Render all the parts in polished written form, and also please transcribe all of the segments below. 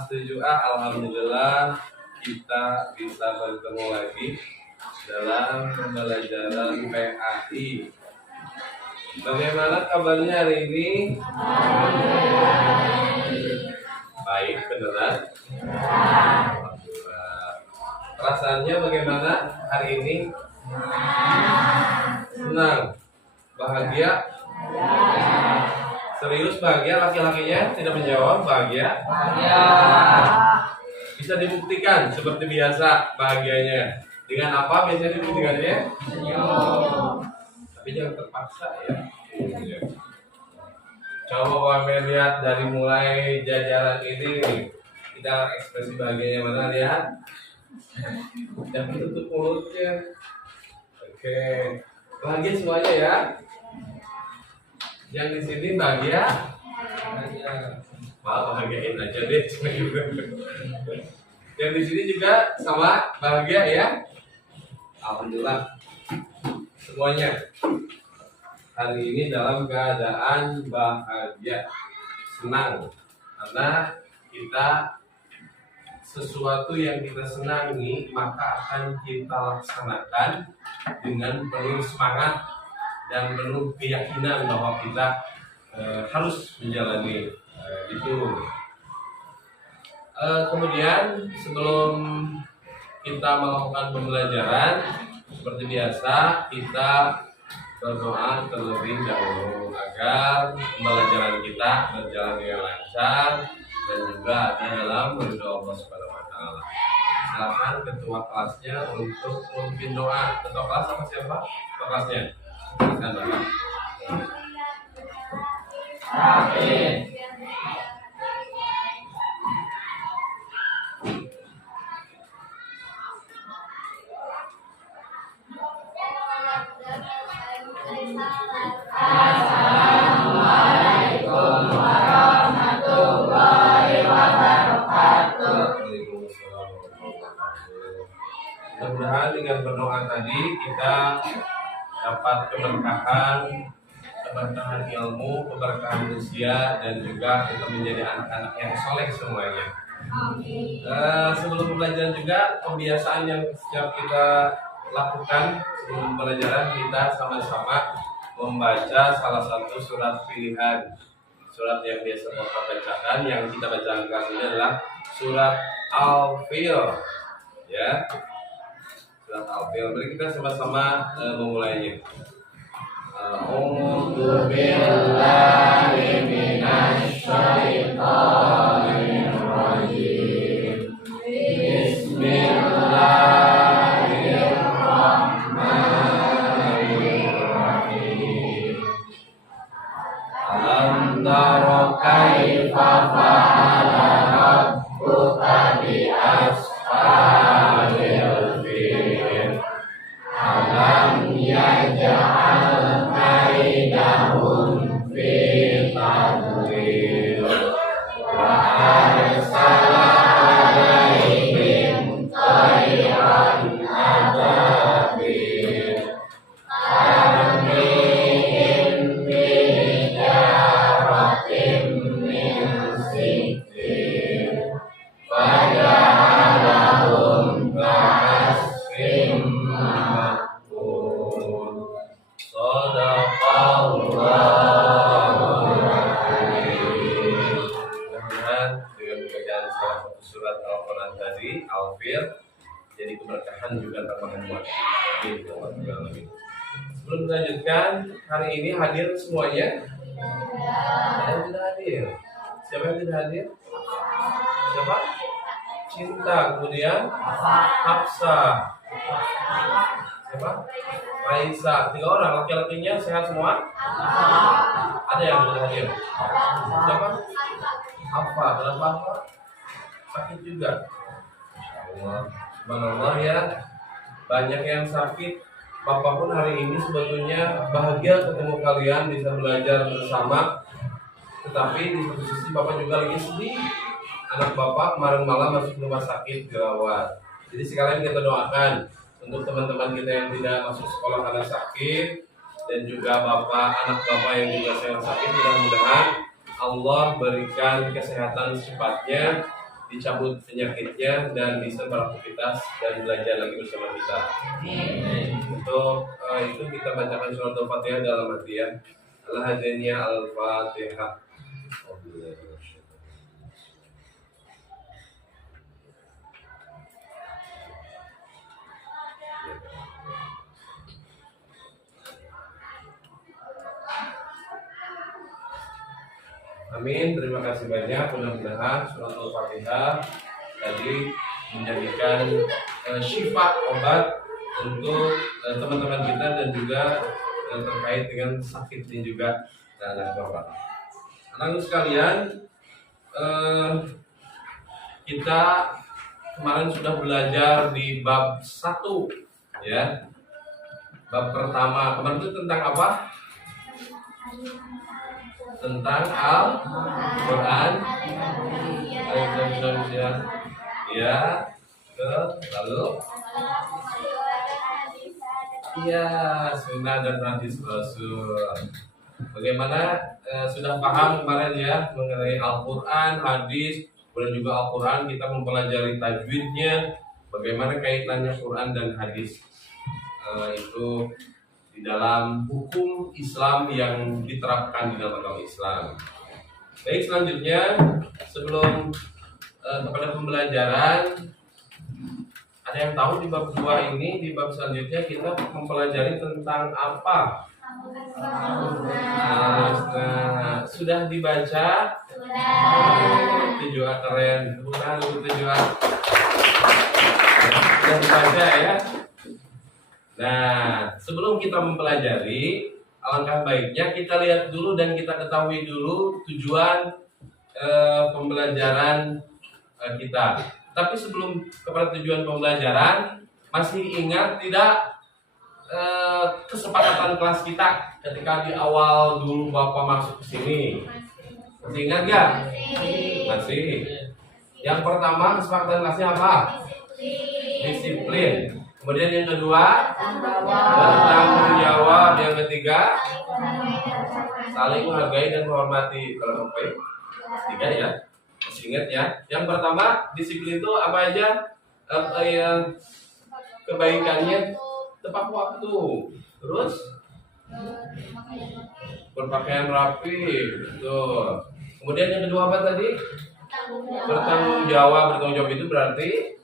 setuju. Alhamdulillah kita bisa bertemu lagi dalam pembelajaran PAI. Bagaimana kabarnya hari ini? Baik, beneran? Perasaannya bagaimana hari ini? Senang? Bahagia? Serius bahagia? Laki-lakinya tidak menjawab bahagia? Bisa dibuktikan seperti biasa bahagianya. Dengan apa biasanya dibuktikannya? Tapi jangan terpaksa ya. Coba kami lihat dari mulai jajaran ini, kita ekspresi bahagianya mana, lihat. Jangan tutup mulutnya. Oke, bahagia semuanya ya. Yang di sini bahagia, bahagiain aja deh. Yang di sini juga sama bahagia ya. Alhamdulillah semuanya hari ini dalam keadaan bahagia, senang, karena kita sesuatu yang kita senangi maka akan kita laksanakan dengan penuh semangat dan penuh keyakinan bahwa kita harus menjalani itu. Kemudian sebelum kita melakukan pembelajaran seperti biasa, kita berdoa terlebih dahulu agar pembelajaran kita berjalan dengan lancar dan juga ada dalam ridho Allah Subhanahu wa taala. Silakan ketua kelasnya untuk memimpin doa. Ketua kelas sama siapa? Ketua kelasnya. Silakan Bapak. Amin. Assalamualaikum warahmatullahi wabarakatuh. Mudah-mudahan dengan berdoa tadi kita dapat keberkahan ilmu, keberkahan usia, dan juga kita menjadi anak-anak yang soleh semuanya. Sebelum pembelajaran juga kebiasaan yang setiap kita lakukan sebelum pembelajaran, kita sama-sama membaca salah satu surat pilihan, surat yang biasa Bapak bacakan. Yang kita bacakan kali ini adalah surat Al-Fil, ya, surat Al-Fil. Mari kita sama-sama memulainya. A'udzu billahi minasy syaithanir rajim. Bismillahirrahmanirrahim. Alam tara kaifa fa'ala rabbuka bi ashabil fil. Alam yaj'al kaidahum fi tadlil wa arsala alaihim tayran ababil tarmihim bijaratin min sijil faja'alahum ka'asfin ma'kul. Shadaqallahul azim. Mudah-mudahan dengan bacaan salah satu surat Al-Quran tadi, Al-Fil, jadi keberkahan juga tambahan buat kita. Sebelum melanjutkan, hari ini hadir semuanya? Ada yang tidak hadir? Siapa yang tidak hadir? Siapa? Cinta, kemudian Hafsa. Siapa? Raisa. 3 orang, laki-lakinya sehat semua? Ada yang tidak hadir? Siapa? Apa? Kenapa apa? Sakit juga. Subhanallah ya. Banyak yang sakit. Bapak pun hari ini sebetulnya bahagia ketemu kalian, bisa belajar bersama. Tetapi di satu sisi Bapak juga lagi sedih. Anak Bapak kemarin malam masuk rumah sakit dirawat. Jadi sekalian kita doakan untuk teman-teman kita yang tidak masuk sekolah karena sakit, dan juga anak Bapak yang juga sedang sakit. Mudah-mudahan Allah berikan kesehatan secepatnya, dicabut penyakitnya dan bisa beraktivitas dan belajar lagi bersama kita. Untuk itu kita bacakan surat Al-Fatihah dalam hati ya. Al-Hadiyah Al-Fatihah. Amin, terima kasih banyak. Mudah-mudahan surat Al-Fatihah tadi menjadikan syifa obat untuk teman-teman kita dan juga terkait dengan sakit ini juga dan Bapak. Anak sekalian, kita kemarin sudah belajar di bab 1 ya. Bab pertama kemarin itu tentang apa? Tentang Al-Quran. Ya, lalu ya, sunnah dan hadis Rasul. Bagaimana sudah paham kemarin ya mengenai Al-Quran, hadis, kemudian juga Al-Quran kita mempelajari tajwidnya, bagaimana kaitannya Quran dan hadis itu di dalam hukum Islam yang diterapkan di dalam agama Islam. Baik, selanjutnya sebelum kepada pembelajaran, ada yang tahu di bab 2 ini, di bab selanjutnya kita mempelajari tentang apa? Nah, sudah dibaca? Sudah. Keren. Bukan tujuan. Sudah dibaca ya? Nah, sebelum kita mempelajari, alangkah baiknya kita lihat dulu dan kita ketahui dulu tujuan pembelajaran kita. Tapi sebelum kepada tujuan pembelajaran, masih ingat tidak kesepakatan kelas kita ketika di awal dulu Bapak masuk ke sini? Masih ingat nggak? Masih. Yang pertama kesepakatan kelasnya apa? Disiplin. Kemudian yang kedua, bertanggung jawab. Yang ketiga, saling menghargai dan menghormati. Kalau sampai 3 ya, masih ingat ya. Yang pertama, disiplin itu apa aja? Yang kebaikannya tepat waktu. Terus berpakaian rapi. Betul. Kemudian yang kedua apa tadi? Bertanggung jawab. Bertanggung jawab itu berarti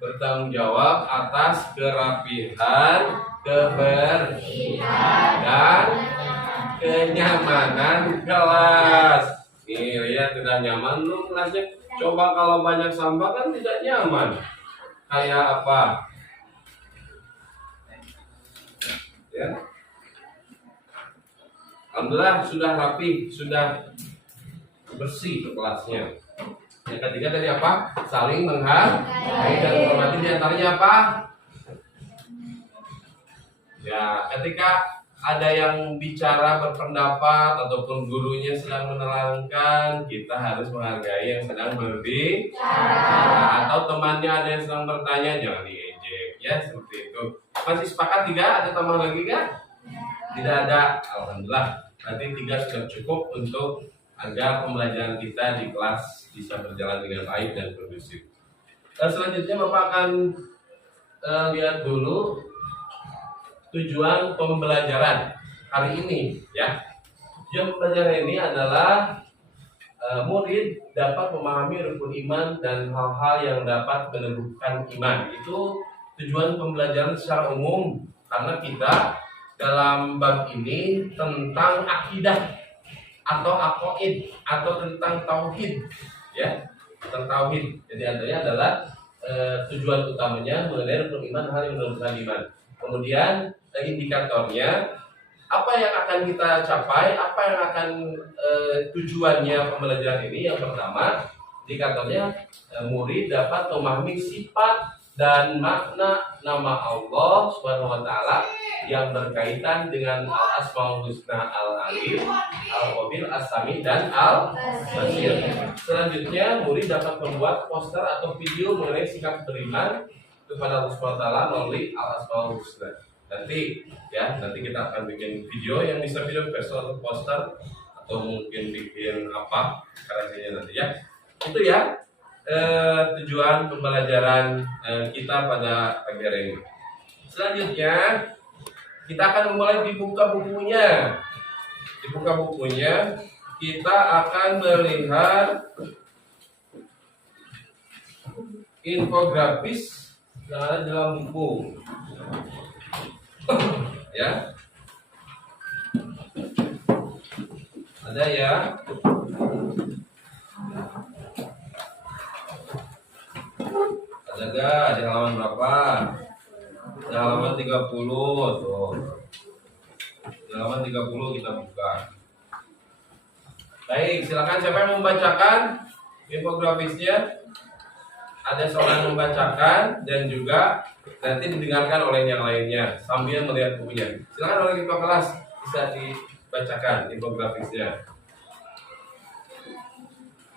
bertanggung jawab atas kerapihan, kebersihan, dan kenyamanan kelas. Nih lihat tidak nyaman lu kelasnya. Coba kalau banyak sampah kan tidak nyaman. Kayak apa? Ya. Alhamdulillah sudah rapi, sudah bersih kelasnya. Yang ketiga tadi apa? Saling menghargai dan menghormati. Di antaranya apa? Ya, ketika ada yang bicara berpendapat ataupun gurunya sedang menerangkan, kita harus menghargai yang sedang berbicara. Atau temannya ada yang sedang bertanya, jangan diejek. Ya, seperti itu. Masih sepakat 3? Ada tambah lagi kan? Tidak ada. Alhamdulillah. Berarti 3 sudah cukup untuk agar pembelajaran kita di kelas bisa berjalan dengan baik dan kondusif. Selanjutnya Bapak akan lihat dulu tujuan pembelajaran hari ini ya. Tujuan pembelajaran ini adalah murid dapat memahami rukun iman dan hal-hal yang dapat menumbuhkan iman. Itu tujuan pembelajaran secara umum, karena kita dalam bab ini tentang akidah atau aqaid atau tentang tauhid ya, tentang tauhid. Jadi adanya adalah tujuan utamanya mengenai rukun iman, hal yang menunjukkan iman. Kemudian indikatornya apa yang akan kita capai, apa yang akan tujuannya pembelajaran ini. Yang pertama, indikatornya murid dapat memahami sifat dan makna nama Allah Subhanahu wa taala yang berkaitan dengan Al-Asmaul Husna, Al-Alim, Al-Qabil, As-Sami, dan Al-Basir. Selanjutnya, murid dapat membuat poster atau video mengenai sikap beriman kepada Allah Subhanahu wa taala melalui Al-Asmaul Husna. Nanti kita akan bikin video yang bisa video atau poster atau mungkin bikin apa karantinanya nanti ya. Itu ya tujuan pembelajaran kita pada pagi hari ini. Selanjutnya kita akan mulai dibuka bukunya. Dibuka bukunya, kita akan melihat infografis yang ada dalam buku. Ya. Ada ya. Ada gak? Di halaman berapa? Di halaman 30 tuh. Di halaman 30 kita buka. Baik, silakan siapa yang membacakan infografisnya? Ada seorang yang membacakan dan juga nanti didengarkan oleh yang lainnya sambil melihat bukunya. Silakan oleh ketua kelas bisa dibacakan infografisnya.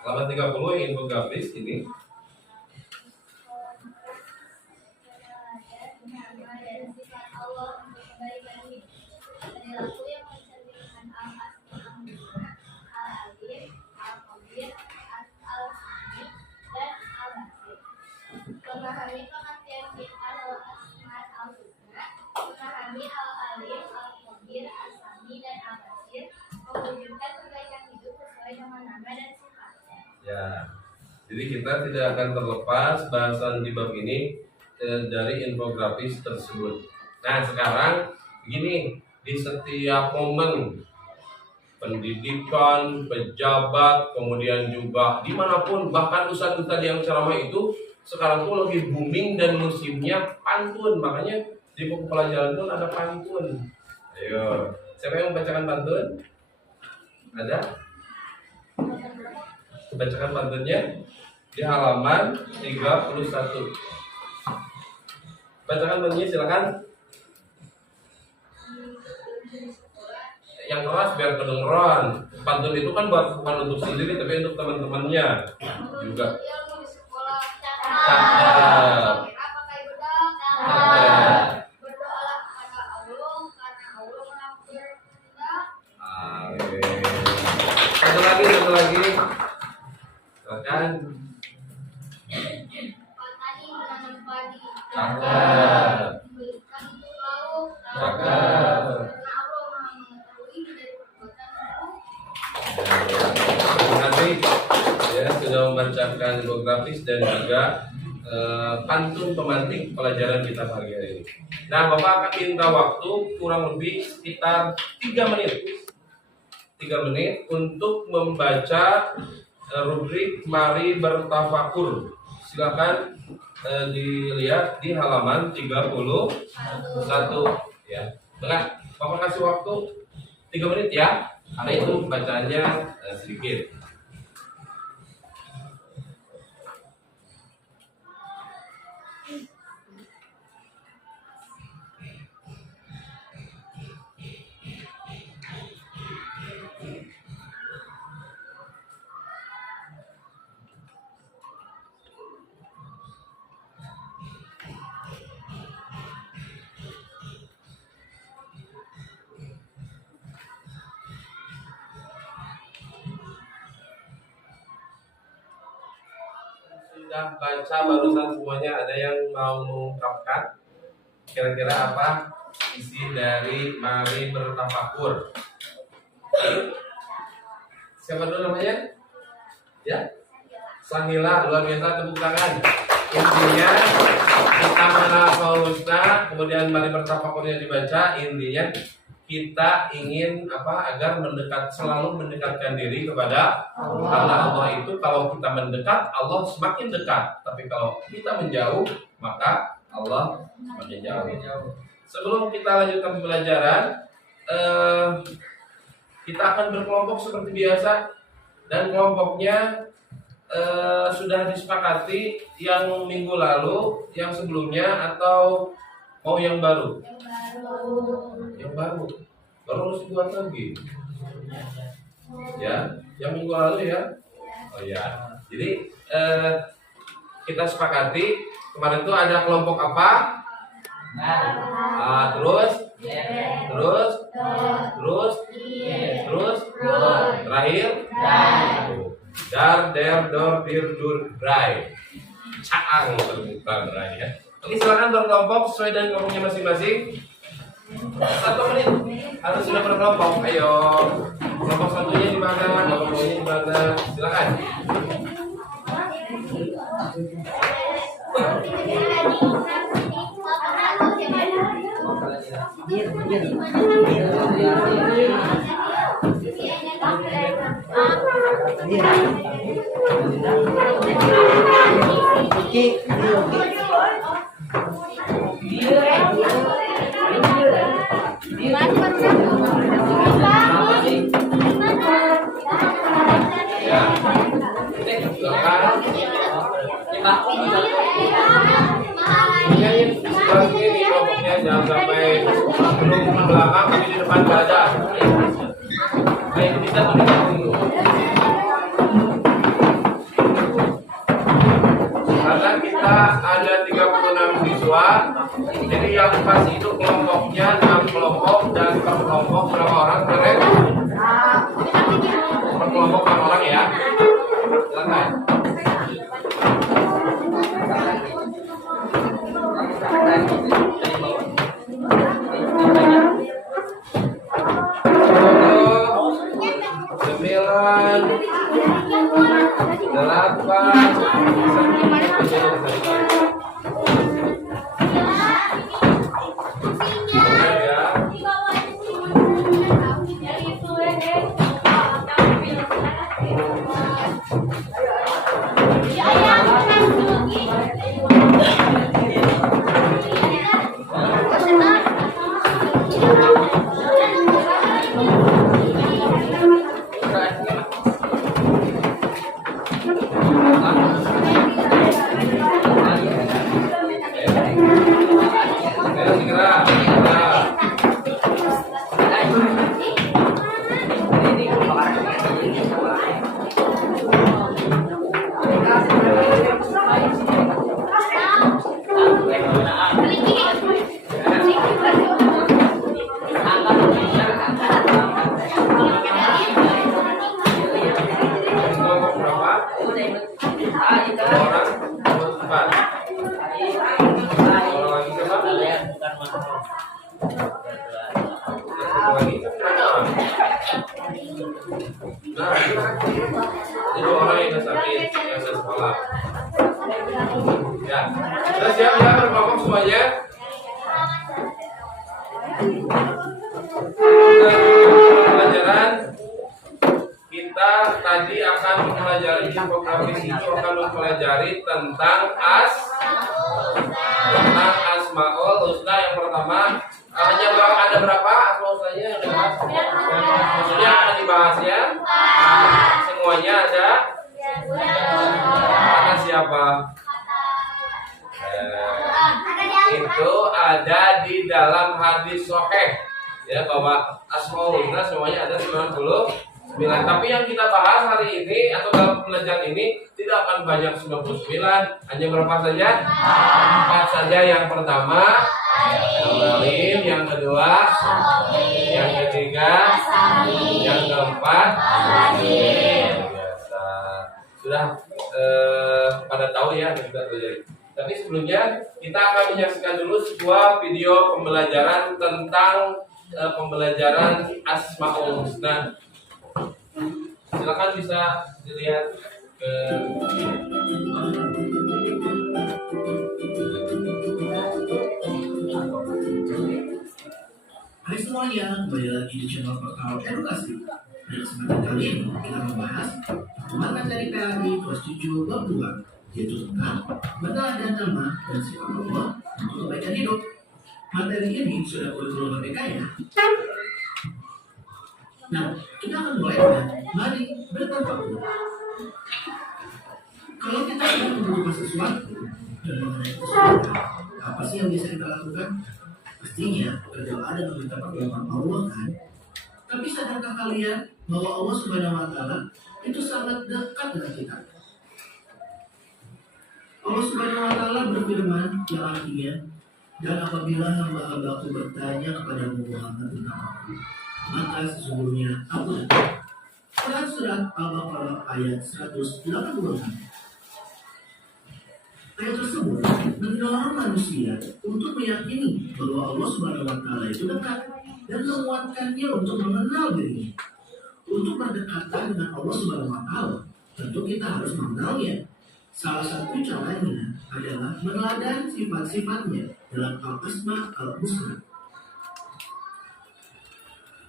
Halaman 30 infografis ini. Memahami pengertian fi'al al-asma' al-husna, memahami al-alim, al-khabir, al-sami, dan al-basir, mewujudkan kebaikan hidup sesuai dengan nama dan sifatnya. Ya, jadi kita tidak akan terlepas bahasan di bab ini dari infografis tersebut. Nah, sekarang begini, di setiap momen pendidikan, pejabat, kemudian juga dimanapun, bahkan ustadz-ustadz yang ceramah itu sekarang tuh lagi booming dan musimnya pantun. Makanya di buku pelajaran pun ada pantun. Ayo, siapa yang membacakan pantun? Ada? Bacakan pantunnya di halaman 31. Bacakan pantunnya silakan. Yang keras biar kedengeran. Pantun itu kan bukan untuk sendiri tapi untuk teman-temannya juga. Cakep. Pakai bedal, berdoalah kepada Allah karena Allah mengampuni kita. Satu lagi. Silakan. Petani menanam padi. Cakep. Belikan untuk lauk. Cakep. Karena Allah Maha mengetahui dari perbuatanmu. Terima kasih ya sudah membacakan infografis dan juga pantun pemantik pelajaran kita pagi hari ini. Nah, Bapak akan minta waktu kurang lebih sekitar 3 menit. 3 menit untuk membaca rubrik Mari Bertafakur. Silakan dilihat di halaman 31 ya. Bapak kasih waktu 3 menit ya. Karena itu bacaannya sedikit. Sudah baca barusan semuanya, ada yang mau mengungkapkan kira-kira apa isi dari Mari Bertafakur? Siapa dulu namanya? Ya, Sahila, luar biasa, tepuk tangan. Intinya kita menghafal husna, kemudian Mari Bertafakurnya dibaca. Intinya kita ingin apa? Agar selalu mendekatkan diri kepada Allah. Karena Allah itu kalau kita mendekat, Allah semakin dekat. Tapi kalau kita menjauh, maka Allah semakin jauh. Sebelum kita lanjutkan pembelajaran, kita akan berkelompok seperti biasa. Dan kelompoknya sudah disepakati yang minggu lalu, yang sebelumnya, atau mau yang baru? Yang baru harus buat lagi ya, yang minggu lalu ya. Oh ya, jadi kita sepakati kemarin itu ada kelompok apa? Terus terakhir Dar, der, dor, dir, dur, drai. Caang terbuka drai ya. Oke, silakan berkelompok sesuai dengan kelompoknya masing-masing. 1 menit harus sudah berkelompok. Ayo, kelompok satunya di mana? Kelompok ini di mana? Silakan. Ini kelompoknya jangan sampai belum ke belakang tapi di depan nggak ada. Ayo bisa tunjukkan dulu. Karena kita ada 36 siswa, jadi yang pas itu kelompoknya 6 kelompok dan per kelompok berapa orang? Keren? Per kelompok 6 orang ya. Silakan. Itu orang yang sakit, yang sekolah. Ya, sudah siap ya berkelompok semuanya? Pelajaran kita tadi akan mempelajari infografis itu akan mempelajari tentang asmaul husna yang pertama. Hanya ada berapa asmaul husnanya yang dibahas? Maksudnya akan dibahasnya semuanya ada. Kata siapa? Itu ada di dalam hadis sahih ya bahwa asmaul husna semuanya ada 99. Tapi yang kita bahas hari ini atau dalam pelajaran ini tidak akan banyak 99, hanya berapa saja? 4 saja. Yang pertama Al-Alim, yang kedua, yang ketiga, yang keempat, biasa. Sudah pada tahu ya kita pelajari. Tapi sebelumnya kita akan menyaksikan dulu sebuah video pembelajaran tentang pembelajaran Asmaul Husna. Silakan bisa dilihat ke Hai semuanya, kembali lagi di channel Portal Edukasi. Pada kesempatan kali ini kita membahas materi PAI kelas 7 bab 2, yaitu tentang benda dan nama dan sifat Allah untuk kebaikan hidup. Materi ini sudah kurikulum MPK ya. Nah, kita akan mulai dengan mari bertafakkur. Kalau kita ingin mengubah sesuatu dan mengenai sesuatu, apa sih yang bisa kita lakukan? Pastinya berdoa dan meminta pertolongan Allah kan? Tapi sadarkah kalian bahwa Allah Subhanahu wa Ta'ala itu sangat dekat dengan kita? Allah Subhanahu wa Ta'ala berfirman yang artinya, dan apabila hamba-hambaku bertanya kepada Muhammad tentang aku, maka sesungguhnya aku dekat. Quran Surat Al-Baqarah ayat 186. Ayat tersebut mendorong manusia untuk meyakini bahwa Allah Subhanahu wa Ta'ala itu dekat dan menguatkannya untuk mengenal dirinya. Untuk berdekatan dengan Allah Subhanahu wa Ta'ala, tentu kita harus mengenalnya. Salah satu caranya adalah meneladani sifat-sifatnya dalam Al-Asma Al-Husna.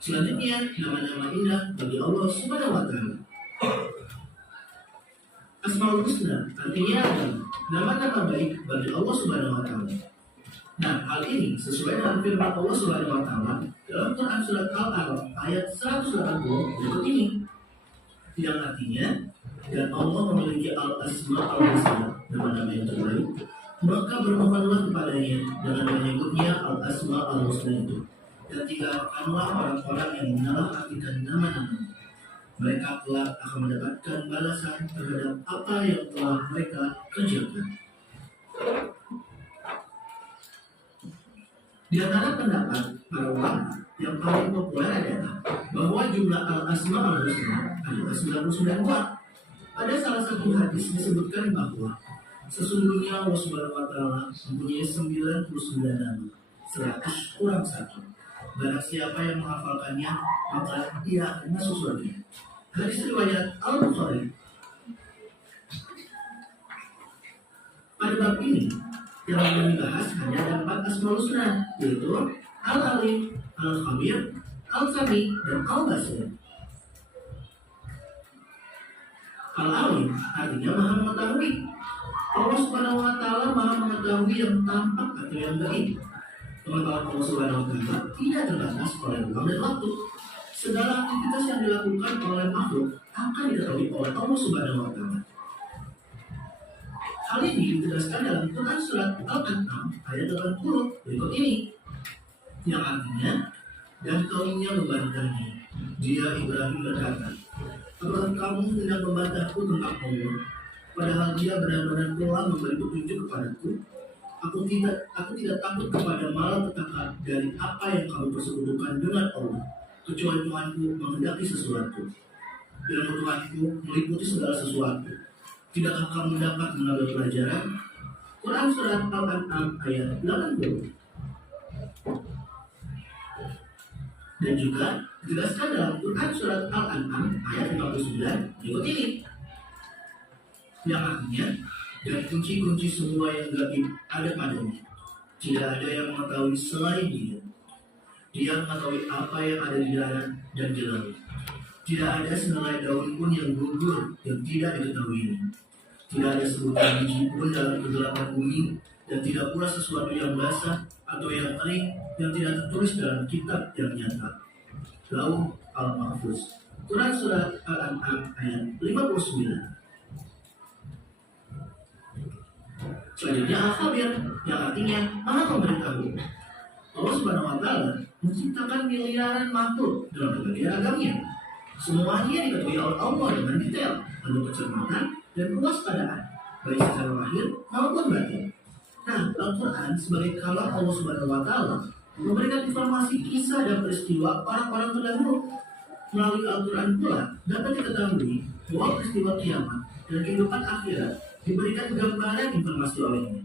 Selanjutnya, nama-nama indah bagi Allah Subhanahu wa Ta'ala. Asmaul Husna artinya adalah nama-nama baik bagi Allah Subhanahu wa Ta'ala. Nah, hal ini sesuai dengan firman Allah Subhanahu wa Ta'ala dalam Quran Surat Al-A'raf ayat 180 berikut ini, yang artinya, dan Allah memiliki Al-Asma Al-Husna, nama-nama yang terbaik, maka bermohonlah kepadanya dengan menyebutnya Al-Asma Al-Husna itu, dan tinggalkanlah orang-orang yang menyalahartikan nama-nama. Mereka kelak akan mendapatkan balasan terhadap apa yang telah mereka kerjakan. Di antara pendapat para ulama yang paling populer adalah bahwa jumlah Al-Asma Al-Husna adalah 99 buah. Pada salah satu hadis disebutkan bahwa sesungguhnya Allah Subhanahu wa Ta'ala mempunyai 99 nama, 100 kurang 1. Barang siapa yang menghafalkannya, maka dia akan masuk surga. Hadis riwayat Al-Bukhari. Pada bab ini yang akan dibahas hanya ada 4 Asmaul Husna, yaitu Al-Alim, Al-Khabir, Al-Sami, dan Al-Basir. Al-Alim artinya Maha mengetahui. Allah Subhanahu wa Ta'ala Maha mengetahui yang tampak atau yang gaib. Pengetahuan Allah Subhanahu wa Ta'ala tidak terbatas oleh ruang dan waktu. Segala aktivitas yang dilakukan oleh makhluk akan diketahui oleh Allah Subhanahu wa Ta'ala. Hal ini ditegaskan dalam Quran Surat Al-An'am ayat 80 berikut ini, yang artinya, dan kaumnya membantahnya. Dia Ibrahim berkata, apakah kamu tidak membantahku tentang Allah, padahal dia benar-benar telah memberi petunjuk kepadaku? Aku tidak takut kepada malapetaka dari apa yang kamu persekutukan dengan Allah, kecuali Tuhanku menghendaki sesuatu. Ilmu Tuhanku meliputi segala sesuatu. Tidakkah kamu dapat mengambil pelajaran? Quran Surat Al-An'am ayat 80. Dan juga dijelaskan dalam Quran Surat Al-An'am ayat 59 berikut ini, yang artinya, dan kunci-kunci semua yang gaib ada padanya. Tidak ada yang mengetahui selain dia. Dia mengetahui apa yang ada di darat dan di laut. Tidak ada senilai daun pun yang gugur yang tidak diketahuinya. Tidak ada sebutan biji pun dalam kegelapan bumi, dan tidak pula sesuatu yang basah atau yang kering yang tidak tertulis dalam kitab yang nyata. Lauh Al-Mahfuz. Quran Surat Al-An'am ayat 59. Selanjutnya Al-Khabir, yang artinya Maha memberitahu. Allah Subhanahu wa Ta'ala menciptakan miliaran makhluk dalam berbagai ragamnya. Semuanya diketahui oleh Allah dengan detail, penuh kecermatan dan kewaspadaan, baik secara lahir maupun batin. Nah, Al-Quran sebagai kalam Allah Subhanahu wa Ta'ala memberikan informasi kisah dan peristiwa orang-orang terdahulu. Melalui Al-Quran pula dapat diketahui bahwa peristiwa kiamat dan kehidupan akhirat diberikan gambaran informasi olehnya.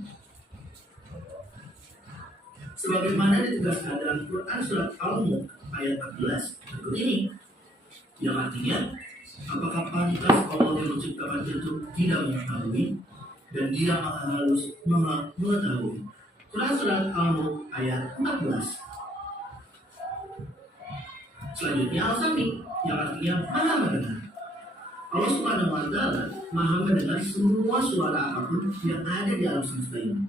Sebagaimana ditegaskan dalam Quran Surat Al-Mulk ayat 14 berikut ini, yang artinya, apakah pantas Allah yang menciptakan itu tidak mengetahui, dan dia maha halus maha mengetahui. Quran Surat Al-Mulk ayat 14. Selanjutnya Al-Sami, yang artinya maha mendengar. Allah Subhanahu wa Ta'ala maha mendengar semua suara apapun yang ada di alam semesta ini.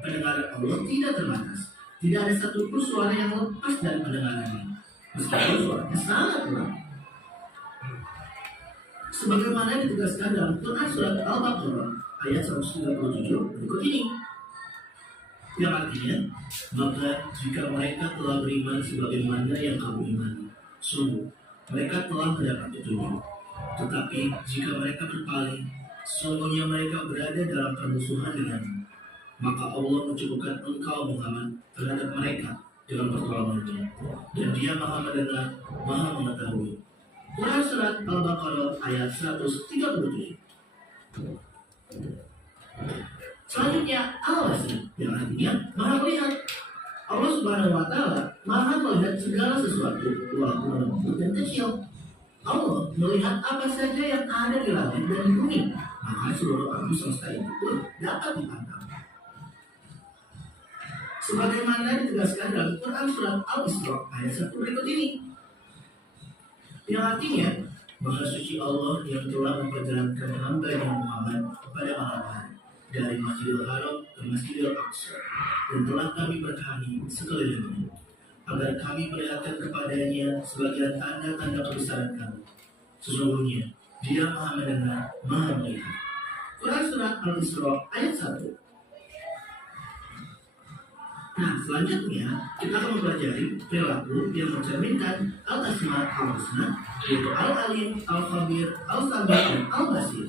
Pendengaran Allah tidak terbatas. Tidak ada satupun suara yang lepas dari pendengarannya, meskipun suaranya sangat kuat. Sebagaimana ditegaskan dalam Quran Surat Al-Baqarah ayat 137 berikut ini, yang artinya, maka jika mereka telah beriman sebagaimana yang kamu imani, sungguh mereka telah mendapat petunjuk. Tetapi jika mereka berpaling, sesungguhnya mereka berada dalam permusuhan denganmu. Maka Allah mencukupkan engkau Muhammad terhadap mereka dengan pertolongannya, dan dia maha mendengar, maha mengetahui. Quran Surat Al-Baqarah ayat 137. Selanjutnya, Al-Basir, yang artinya Maha Melihat. Allah Subhanahu wa Ta'ala Maha melihat segala sesuatu, walaupun lembut dan kecil. Allah melihat apa saja yang ada di langit dan di bumi, maka seluruh alam semesta itu pun dapat dipantau. Sebagaimana ditegaskan dalam Quran Surat Al-Isra ayat 1 berikut ini, yang artinya Maha suci Allah yang telah memperjalankan hamba-Nya Muhammad pada malam hari dari Masjidil Haram ke Masjidil Aqsa, dan telah kami berkahi sekelilingnya agar kami perlihatkan kepadanya sebagian tanda-tanda kebesaran kami. Sesungguhnya Dia Maha mendengar, Maha melihat. Quran Surat Al-Isra ayat 1. Nah, selanjutnya kita akan mempelajari perilaku yang mencerminkan Al-Asma Al-Husna, yaitu Al-Alim, Al-Khabir, Al-Sami, dan Al-Basir.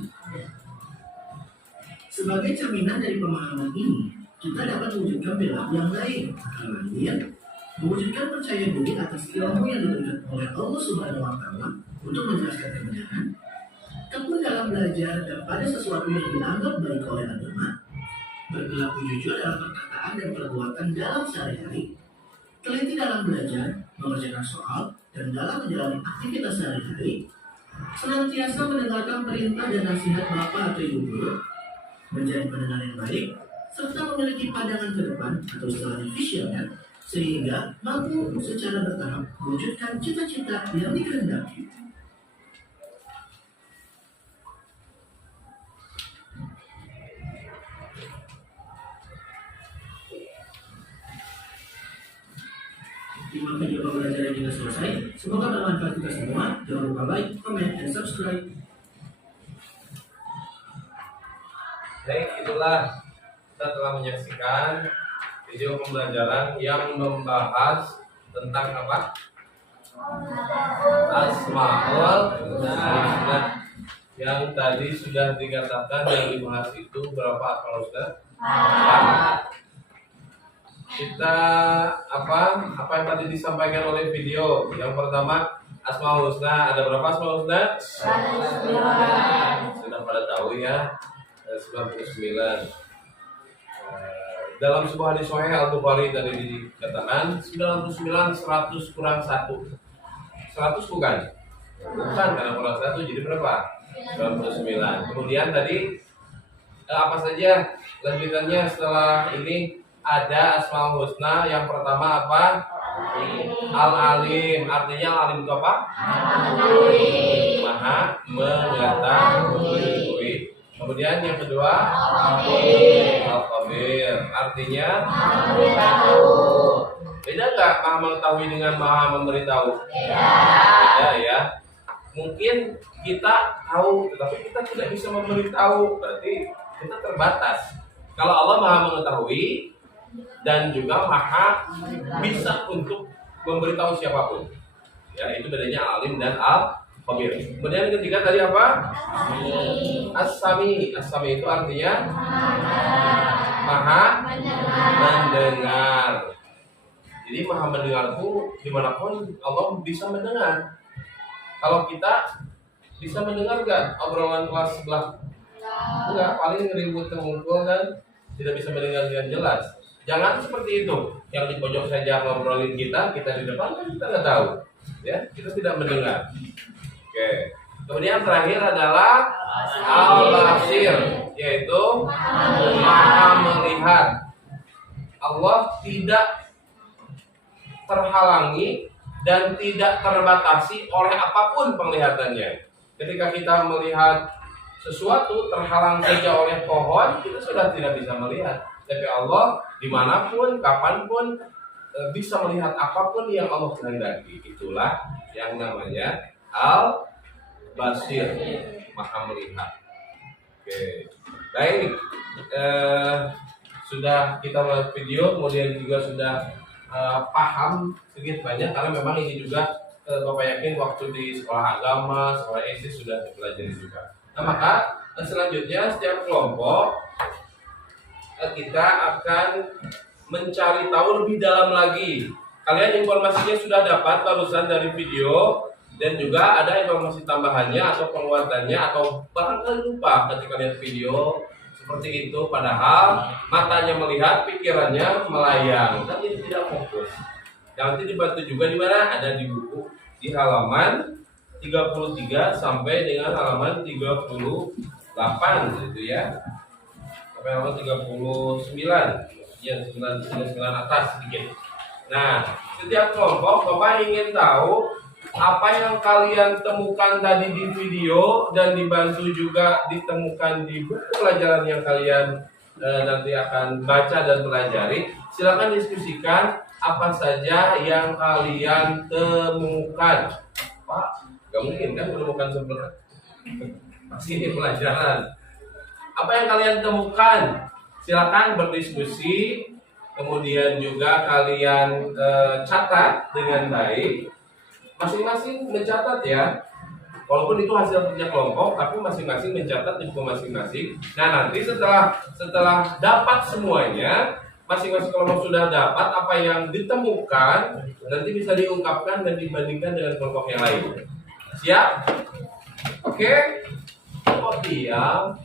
Sebagai cerminan dari pemahaman ini, kita dapat mewujudkan perilaku yang lain, antara lain mewujudkan percaya diri atas ilmu yang diberikan oleh Allah Subhanahu wa Ta'ala untuk menjelaskan kebenaran, tekun dalam belajar dan pada sesuatu yang dianggap baik oleh agama, berperilaku jujur dalam perkataan dan perbuatan dalam sehari-hari, teliti dalam belajar, mengerjakan soal, dan dalam menjalani aktivitas sehari-hari, senantiasa mendengarkan perintah dan nasihat bapak atau ibu guru, menjadi pendengar yang baik, serta memiliki pandangan ke depan atau istilahnya visioner, sehingga mampu secara bertahap mewujudkan cita-cita yang dikehendaki. Terima video pembelajaran juga selesai. Semoga bermanfaat kita semua. Jangan lupa like, comment, dan subscribe. Baik, itulah kita telah menyaksikan video pembelajaran yang membahas tentang apa? Asmaul Husna. Yang tadi sudah dikatakan yang dibahas itu berapa Asmaul Husna? Kita apa yang tadi disampaikan oleh video. Yang pertama Asmaul Husna, ada berapa Asmaul Husna? Sudah pada tahu ya, 99. Dalam sebuah hadis sahih Al-Bukhari tadi dikatakan 99 100 kurang 1. 100 bukan? Bukan, karena kurang 1 jadi berapa? 99. Kemudian tadi apa saja lanjutannya setelah ini? Ada Asmaul Husna. Yang pertama apa? Al-Alim. Artinya Al-Alim itu apa? Maha mengetahui. Kemudian yang kedua Al-Khabir. Artinya beda nggak Maha mengetahui dengan Maha memberitahu? Beda ya. Mungkin kita tahu, tetapi kita tidak bisa memberitahu. Berarti kita terbatas. Kalau Allah Maha mengetahui dan juga Maha bisa untuk memberitahu siapapun. Ya, itu bedanya Al-Alim dan Al-Khabir. Kemudian yang ketiga tadi apa? As-Sami. As-Sami itu artinya Maha mendengar. Jadi Maha mendengar itu dimanapun Allah bisa mendengar. Kalau kita bisa mendengar nggak obrolan kelas sebelah? Enggak, paling ribut ngumpul dan tidak bisa mendengar dengan jelas. Jangan seperti itu. Yang di pojok saja ngobrolin kita di depan kan kita nggak tahu. Ya, kita tidak mendengar. Oke. Kemudian terakhir adalah Al-Basir, yaitu Maha melihat. Allah tidak terhalangi dan tidak terbatasi oleh apapun penglihatannya. Ketika kita melihat sesuatu terhalang saja oleh pohon, kita sudah tidak bisa melihat. Tapi Allah dimanapun, kapanpun bisa melihat apapun yang Allah kehendaki. Itulah yang namanya Al-Basir, Maha melihat. Oke, baik. Sudah kita melihat video, kemudian juga sudah paham sedikit banyak, karena memang ini juga Bapak yakin waktu di sekolah agama, sekolah SD sudah dipelajari juga. Nah, maka selanjutnya setiap kelompok kita akan mencari tahu lebih dalam lagi. Kalian informasinya sudah dapat barusan dari video. Dan juga ada informasi tambahannya atau penguatannya atau barangkali lupa ketika lihat video seperti itu, padahal matanya melihat, pikirannya melayang, kan jadi tidak fokus. Nanti dibantu juga di mana? Ada di buku di halaman 33 sampai dengan halaman 38 gitu ya. Sampai halaman 39. Ya, 99 atas sedikit. Nah, setiap kelompok Bapak ingin tahu apa yang kalian temukan tadi di video dan dibantu juga ditemukan di buku pelajaran yang kalian nanti akan baca dan pelajari. Silakan diskusikan apa saja yang kalian temukan. Pak, gak mungkin kan menemukan sebenarnya. Pasti ini pelajaran. Apa yang kalian temukan? Silakan berdiskusi. Kemudian juga kalian catat dengan baik. Masing-masing mencatat ya. Walaupun itu hasil kerja kelompok, tapi masing-masing mencatat di buku masing-masing. Nah, nanti setelah dapat semuanya, masing-masing kelompok sudah dapat apa yang ditemukan, nanti bisa diungkapkan dan dibandingkan dengan kelompok yang lain. Siap? Oke? Oh iya.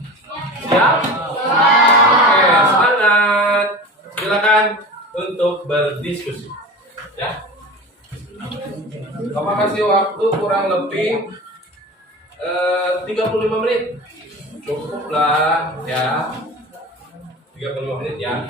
Siap? Oke, semangat. Silakan untuk berdiskusi. Ya. Bapak kasih waktu kurang lebih 35 menit. Cukup lah ya. 35 menit ya.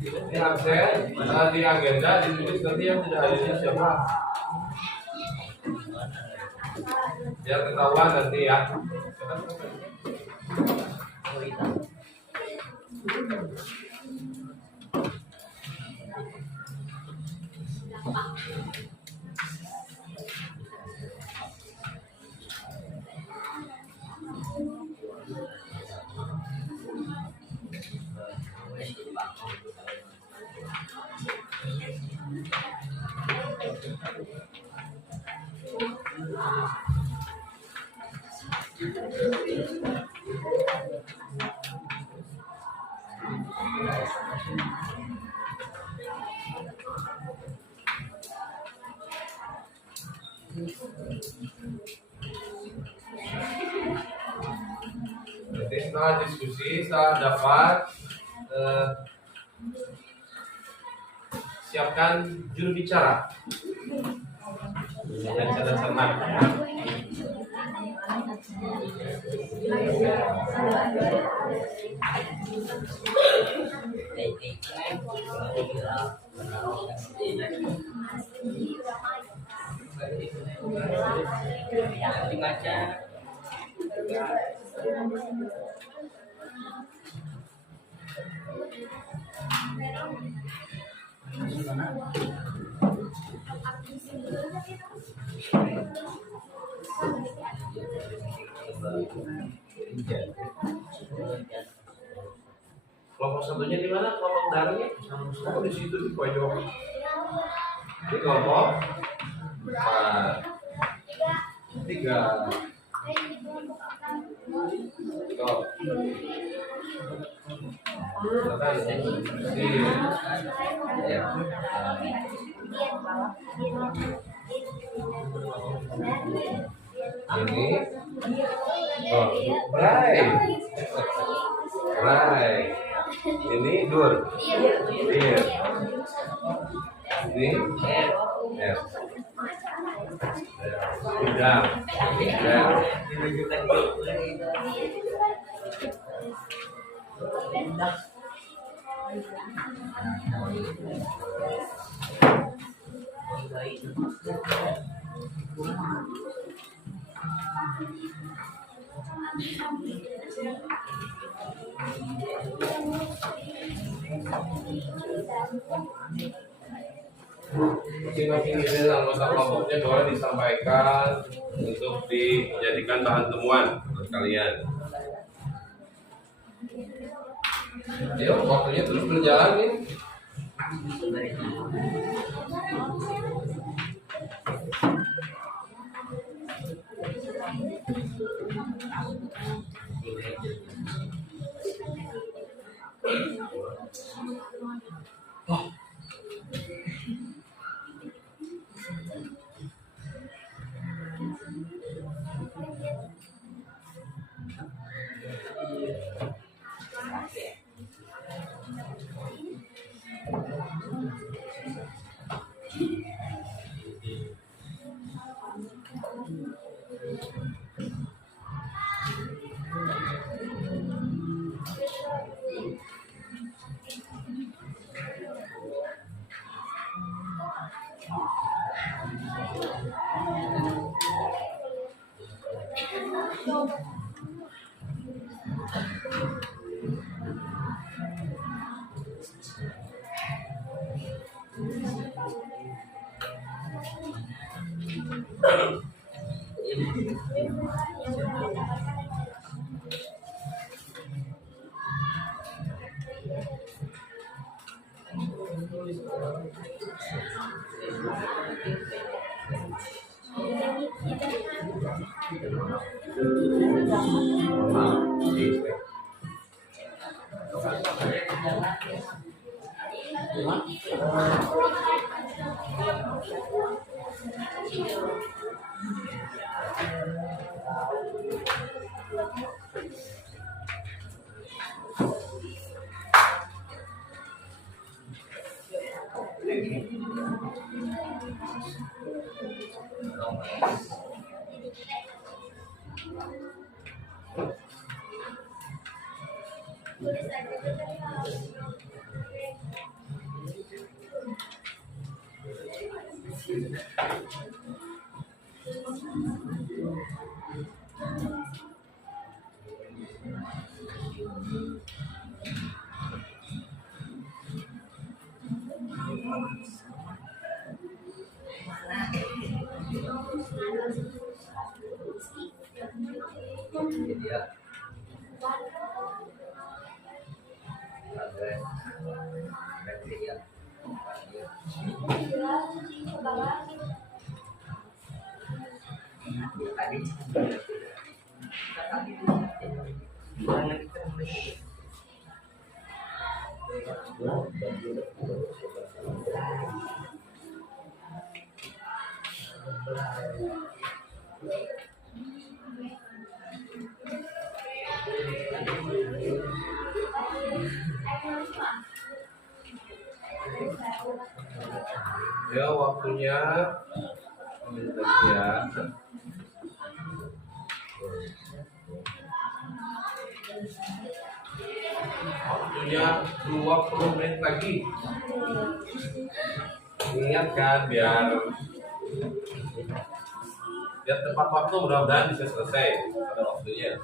Ini absen, di agenda ditulis nanti yang tidak hadirnya siapa. Biar ketahuan nanti ya. Jadi setelah diskusi, setelah dapat siapkan juru bicara dan cara senang. Kelompok satunya di mana? Kelompok daringnya? Oh, di situ di pojok. Di kelompok 3. Stop. Ini right. Ini dur. Dir. Ini F. Udah. Masing-masing ide anggota kelompoknya boleh disampaikan untuk dijadikan bahan temuan buat kalian. Ayo, waktunya terus berjalan nih. Ya, waktunya ya. Waktunya 20 menit lagi. Ingat kan, biar tepat waktu, mudah-mudahan bisa selesai pada waktunya.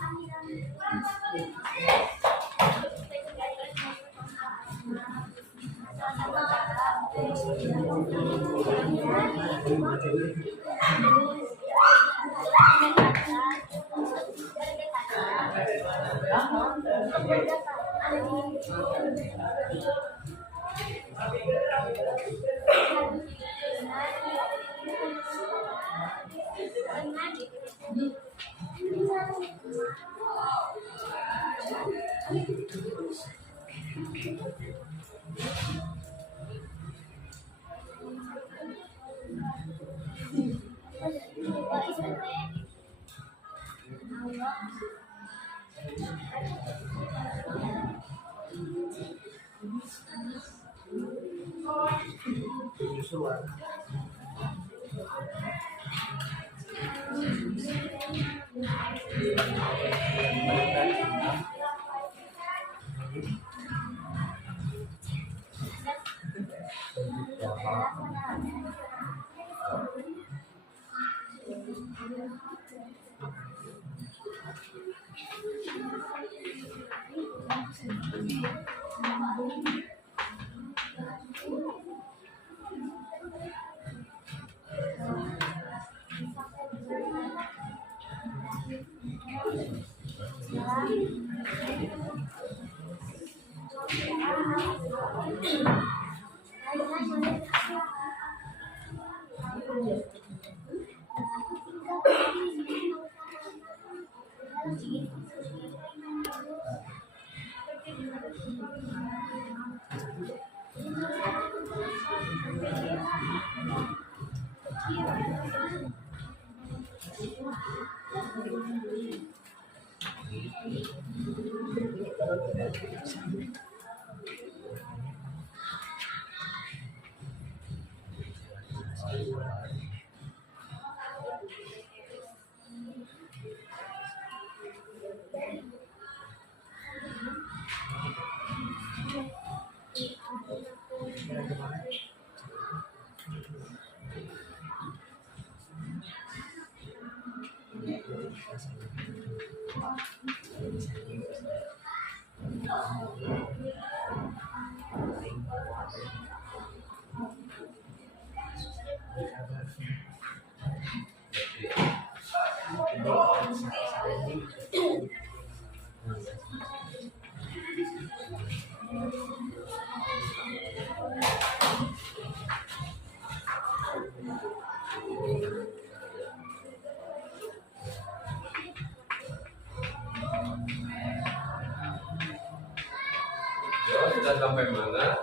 Ya, sudah sampai mana?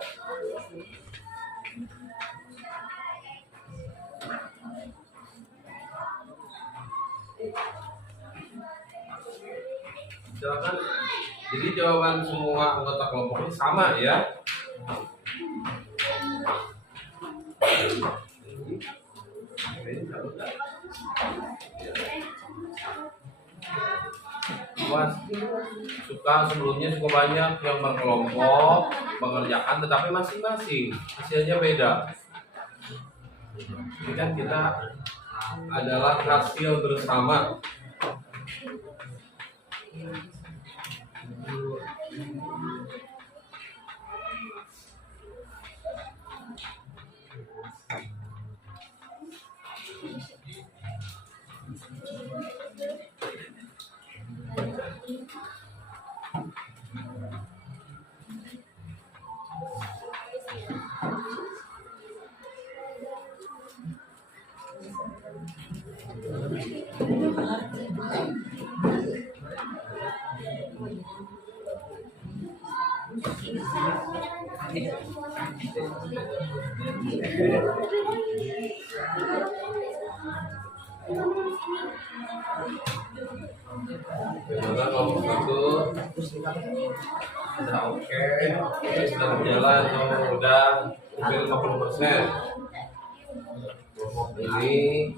Silakan. Jadi jawaban semua anggota kelompok ini sama ya. Mas, suka sebelumnya cukup banyak yang berkelompok mengerjakan, tetapi masing-masing hasilnya beda. Ini kan kita adalah hasil bersama. Gimana kelompok itu? Sudah oke, sudah berjalan atau udah hampir 50%? Kelompok ini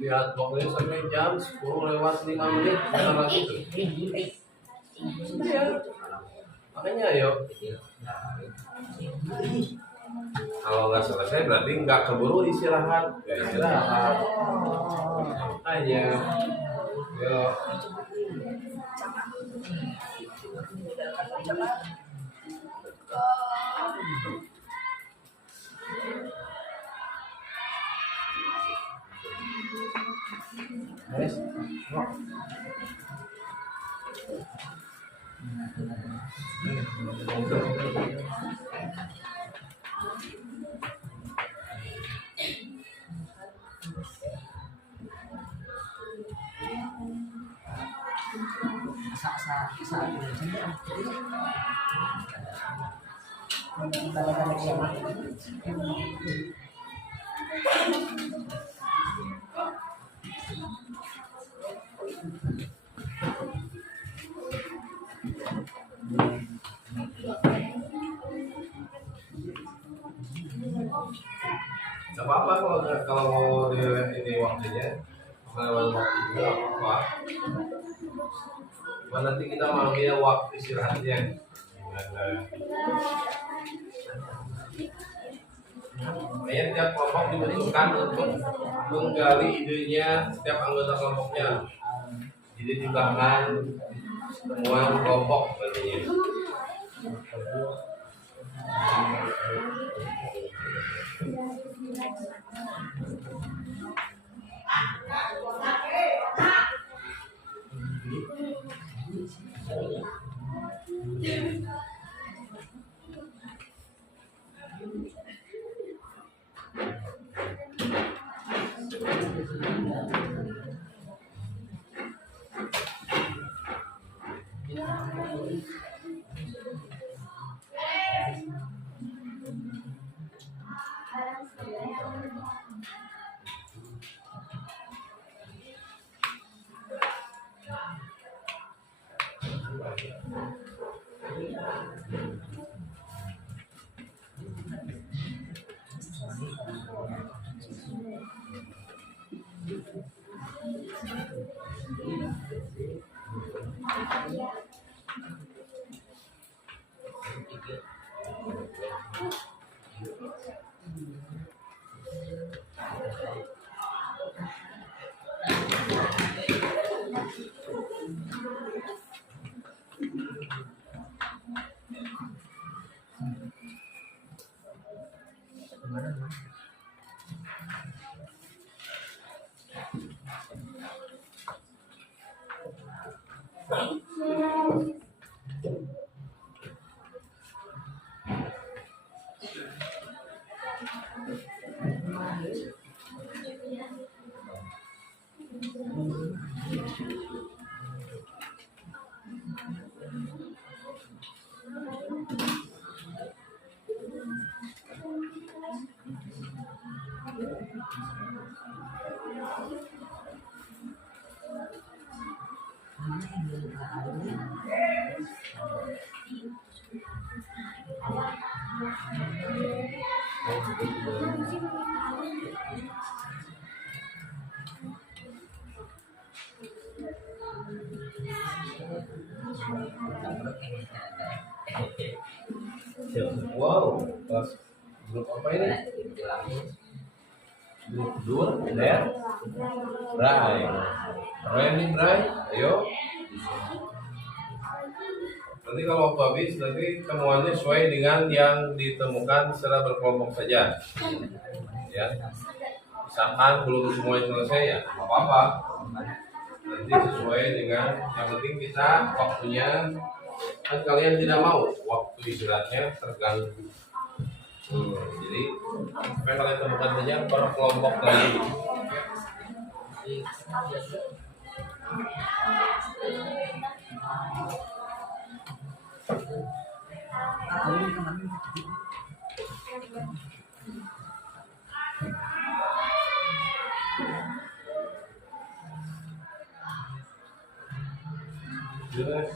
lihat pokoknya sampai jam 10:05 bentar lagi tuh. Makanya ayo, kalau nggak selesai berarti nggak keburu istirahat. Ya istirahat. Makanya, yuk. Guys, nggak apa-apa kalau mau dilihat ini waktunya, melewat waktu juga apa? Cuma nanti kita mengambil waktu istirahatnya. Makanya tiap kelompok dibutuhkan untuk menggali idenya setiap anggota kelompoknya. Jadi di belakang semua kelompok nantinya. Barang siapa yang Wow, kelas grup apa ini? Grup Dur, Der, Bray. Keren nih Bray, ayo. Nanti kalau waktu habis, nanti temuannya sesuai dengan yang ditemukan secara berkelompok saja. Ya, misalkan belum semuanya selesai ya, nggak apa-apa. Nanti sesuai dengan yang penting kita waktunya, kan kalian tidak mau waktu istirahatnya terganggu. Jadi apa yang kalian temukan saja per kelompok tadi. Jelas.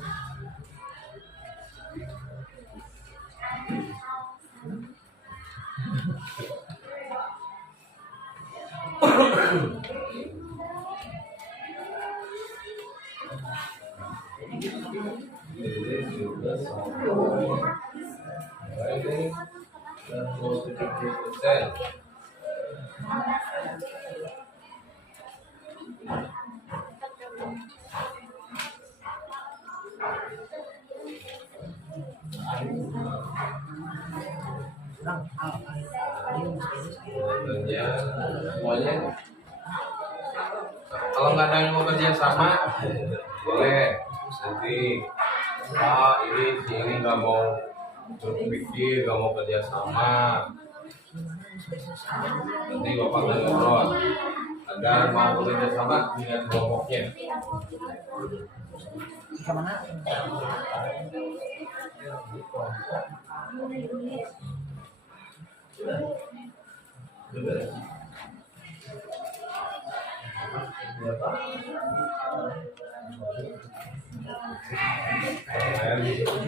Ini juga sama. Ini dan positif persen. Ya, semuanya. Kalau nggak ada yang mau kerja sama, boleh. Nanti, ini si ini nggak mau berpikir, nggak mau kerja sama. Nanti bapak akan ngobrol agar mau bekerja sama dengan kelompoknya.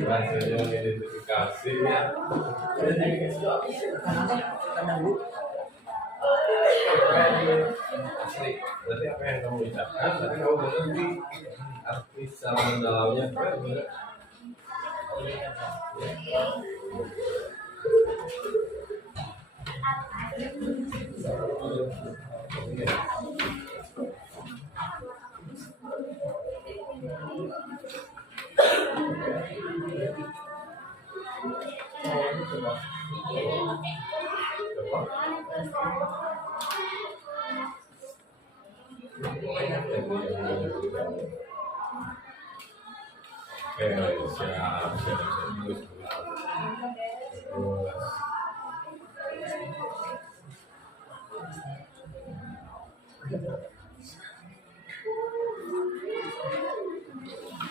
Hasilnya identifikasi ya. Asli, berarti apa yang kamu ucapkan, tapi kamu mengerti arti secara mendalamnya.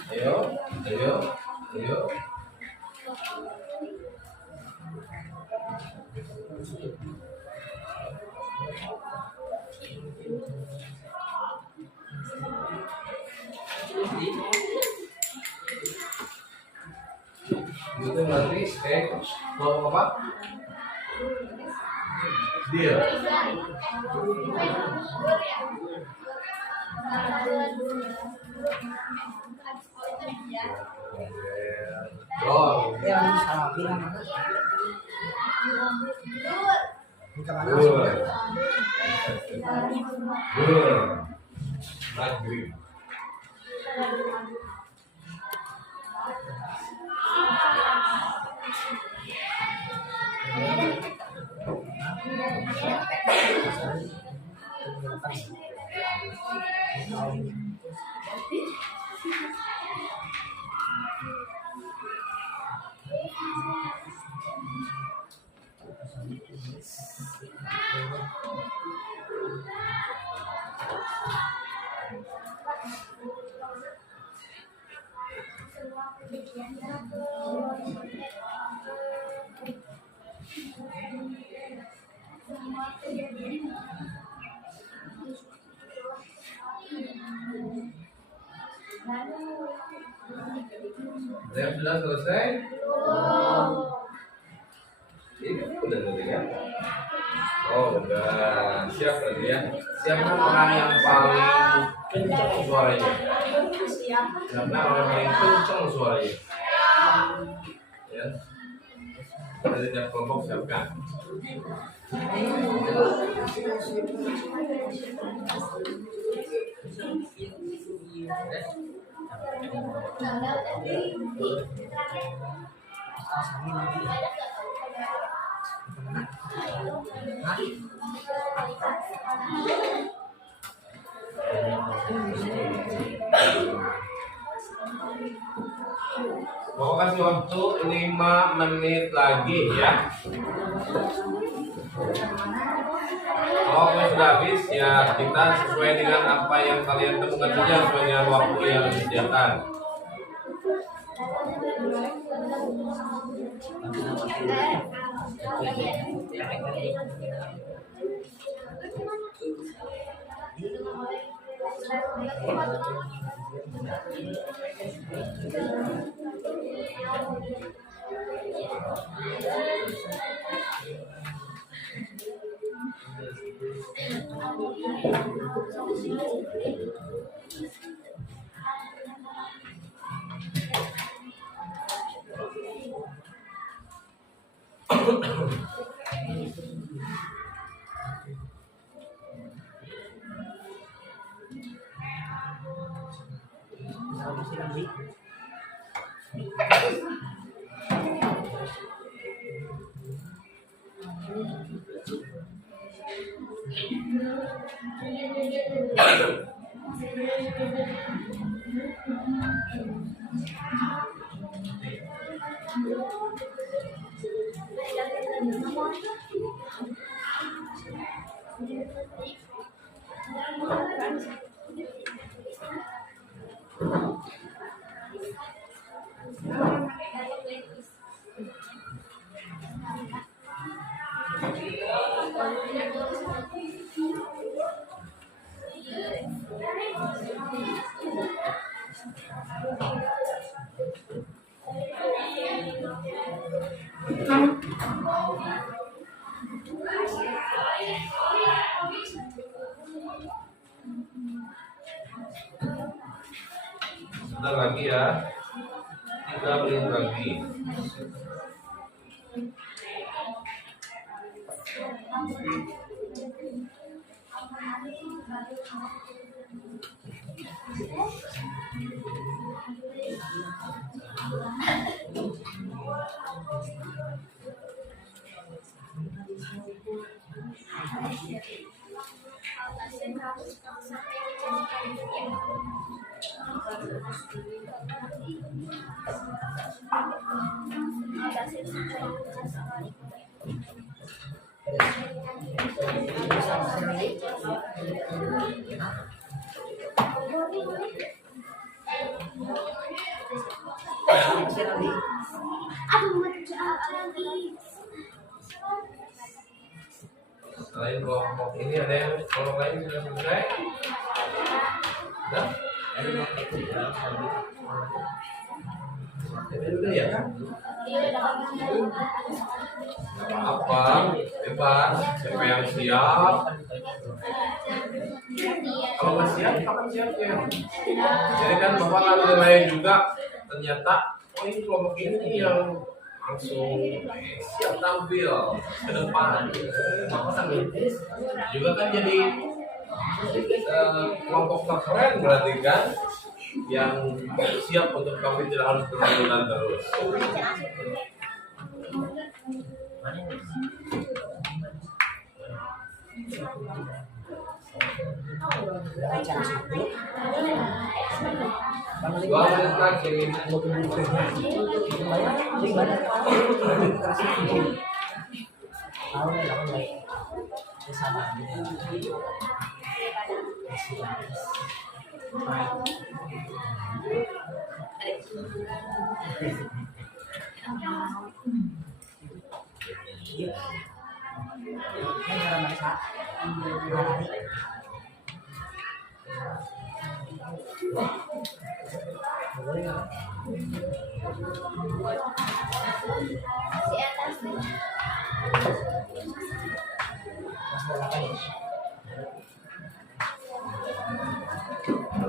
Ayo, Ayo. Itu berarti steak mau apa? Dia. Oh, Ya, salah bilang. Bukan mana? Maghrib. Saya sudah selesai. Ini udah tadi ya. Oh udah siap tadi ya. Siapa orang yang paling kencang suaranya? Siapa orang yang paling kencang suaranya? Ya. Dari tiap kelompok siapkan. Mau kasih waktu 5 menit lagi ya. Kalau sudah habis ya kita sesuai dengan apa yang kalian temukan saja sesuai dengan waktu yang disediakan. Sebentar lagi ya, 3 menit lagi. Aduh, mau jawab lagi. Selain kelompok ini ada yang kelompok lain sudah selesai? Sudah? Ini udah ya? Apa? Bebas. Siapa yang siap? Kalau nggak siap, kapan siapnya? Jadi kan Bapak akan menilai juga. Ternyata, oh ini kelompok ini nih yang langsung siap tampil ke depan. Bapak sambil juga kan jadi kelompok terkeren berarti kan, yang siap untuk kami tidak harus berlanjutan terus. Dua menit lagi. Si atas nih.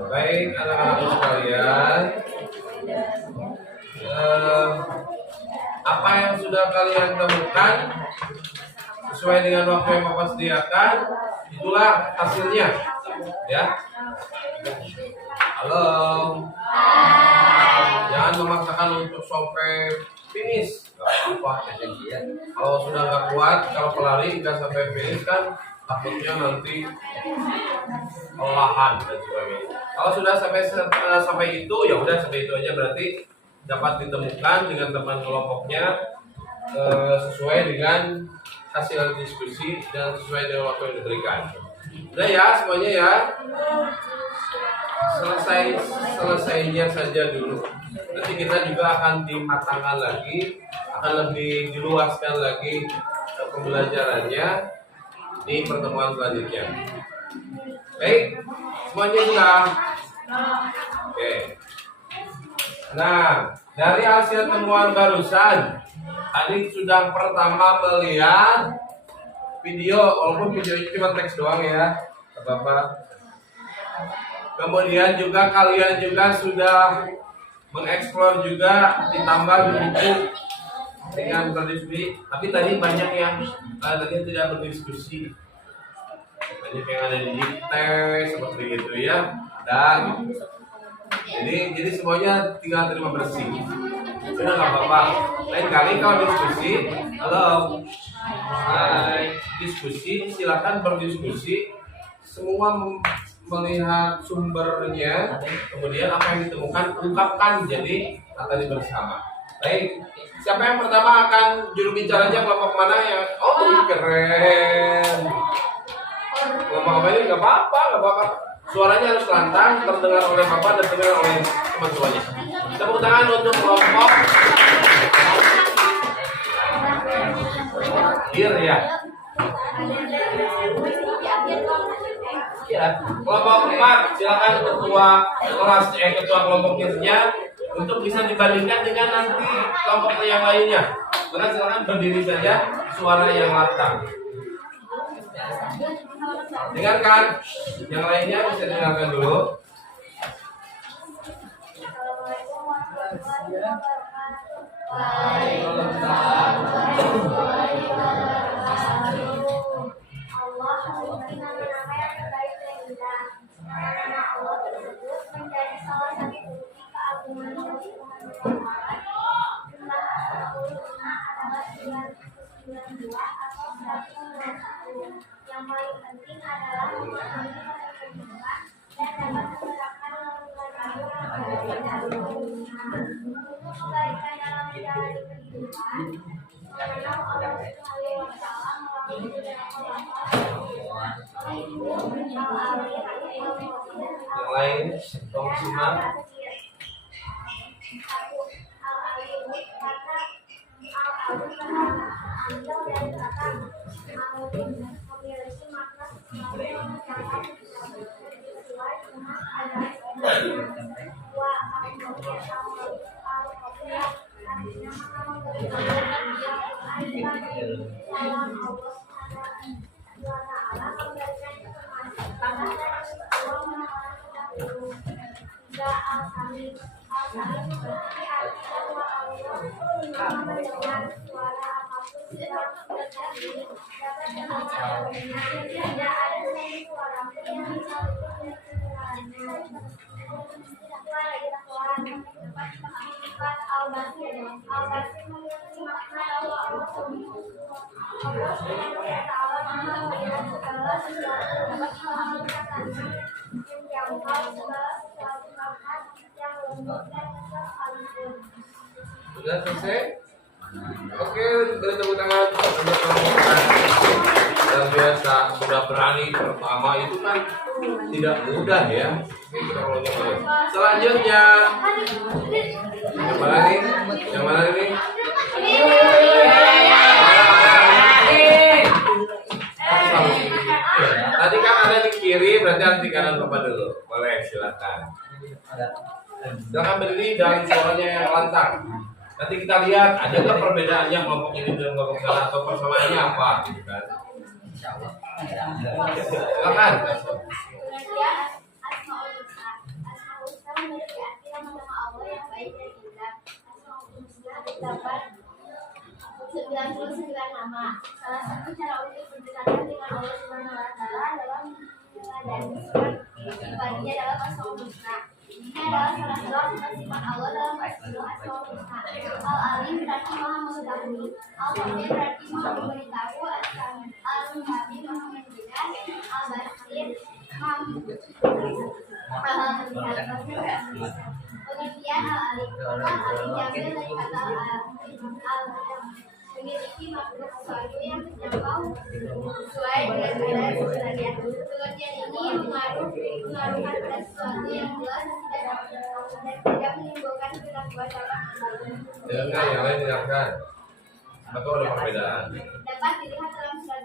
Baik anak-anak sekalian, apa yang sudah kalian temukan sesuai dengan waktu yang Bapak sediakan, itulah hasilnya, ya. Halo. Jangan memaksakan untuk sampai finish. Gak apa-apa. Kalau sudah nggak kuat, kalau pelari nggak sampai finish kan takutnya nanti kelelahan dan sebagainya. Kalau sudah sampai itu, ya udah sampai itu aja, berarti dapat ditemukan dengan teman kelompoknya sesuai dengan hasil diskusi dan sesuai dengan waktu yang diberikan. Udah ya semuanya ya. Selesainya saja dulu. Nanti kita juga akan dimatangkan lagi, akan lebih diluaskan lagi pembelajarannya di pertemuan selanjutnya. Baik, semuanya sudah. Oke. Nah, dari hasil temuan barusan, tadi sudah pertama melihat video, walaupun videonya cuma teks doang ya, Bapak. Kemudian juga kalian juga sudah mengeksplor juga, ditambah di buku dengan berdiskusi. Tapi tadi banyak yang tadi tidak berdiskusi, banyak yang ada di tes seperti itu ya. Dan jadi semuanya tinggal terima bersih. Sudah nggak apa-apa. Lain kali kalau diskusi, halo, hai, diskusi, silakan berdiskusi. Semua melihat sumbernya, kemudian apa yang ditemukan ungkapkan, jadi tadi bersama. Baik, siapa yang pertama akan juru bicaranya, kelompok mana yang keren? Kelompok apa ini? Nggak apa-apa. Suaranya harus lantang, terdengar oleh Bapak dan terdengar oleh teman semuanya. Tepuk tangan untuk kelompok ya. Ya, kelompok 4, silakan ketua kelompoknya untuk bisa dibandingkan dengan nanti kelompok yang lainnya. Maka silakan berdiri saja, suara yang lantang. Dengarkan, yang lainnya bisa dengarkan dulu. Yang paling penting adalah memahami kehidupan dan dapat menerapkan untuk kebaikan dalam menjalani kehidupan, mengenal Allah Subhanahu wa Ta'ala melalui yang lain, tolong simak. Sudah selesai? Oke, beri tepuk tangan untuk rombongan yang biasa sudah berani pertama itu kan tidak mudah ya. Oke, kita ulangi lagi. Selanjutnya yang mana nih? Yang mana nih? Tadi kan ada di kiri, berarti harus di kanan Bapak dulu. Boleh, silakan. Silakan berdiri dan suaranya yang lantang. Nanti kita lihat ada nggak perbedaannya kelompok ini dan kelompok sana atau persamaannya apa, gitu kan? Silakan. Pengertian Asmaul Husna. Asmaul Husna memiliki arti nama-nama Allah yang baik dan indah. Asmaul Husna terdapat 99 nama. Salah satu cara untuk berdekatan dengan Allah Subhanahu wa Ta'ala adalah meneladani sifat-sifatnya dalam Asmaul Husna. Ini adalah salah satu sifat Allah dalam Asmaul Husna. Al-Alim berarti Maha mengetahui. Al-Khabir berarti Maha memberitahu. Al-Muhabib Maha menjelaskan. Al-Basir pengertian al-alim. Al-alim diambil dari kata al-alim, memiliki makna sesuatu yang terjangkau sesuai dengan kadar sebenarnya. Pengertian ini mengaruhkan pada sesuatu yang jelas dan tidak menimbulkan keraguan dalam Silakan, yang lain silakan. Atau ada perbedaan? dapat dilihat dalam surat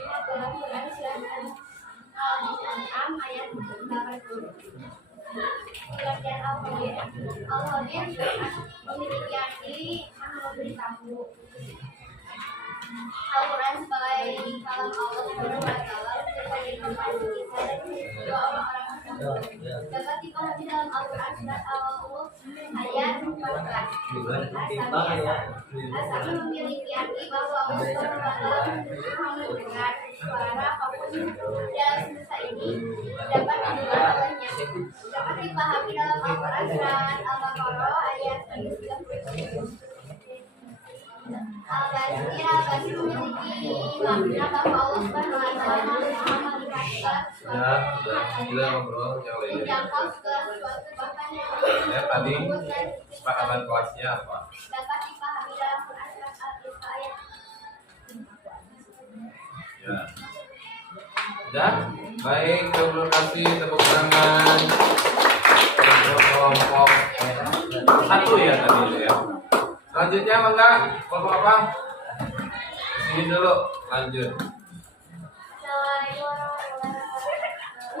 Al-Quran surat Al-An'am ayat 80. Pengertian Al-Khabir. Al-Khabir memiliki arti Maha memberitahu. Al-Quran sebagai kalam Allah Subhanahu wa Ta'ala sebagai tempat kita dan doa orang-orang dapat dipahami dalam Al-Quran surat Al-Mulk ayat 14. Asal memiliki arti bahwa Allah Subhanahu wa Ta'ala Maha mendengar suara apapun dalam semesta ini dapat didengar olehnya. Dapat dipahami dalam Al-Quran surat Al-Baqarah ayat 30. Al-Basir memiliki makna bahwa Allah Subhanahu wa Ta'ala Maha melihat segala sesuatu Sudah ngobrol yang lainnya. menjangkau segala sesuatu bahkan yang Ya, tadi kesepakatan kelasnya apa? dapat dipahami dalam Quran surat Al-Isra ayat. Ya. Sudah? Baik, terima kasih, tepuk tangan untuk kelompok satu ya tadi ya. Selanjutnya mangga, kelompok apa? Sini dulu, lanjut.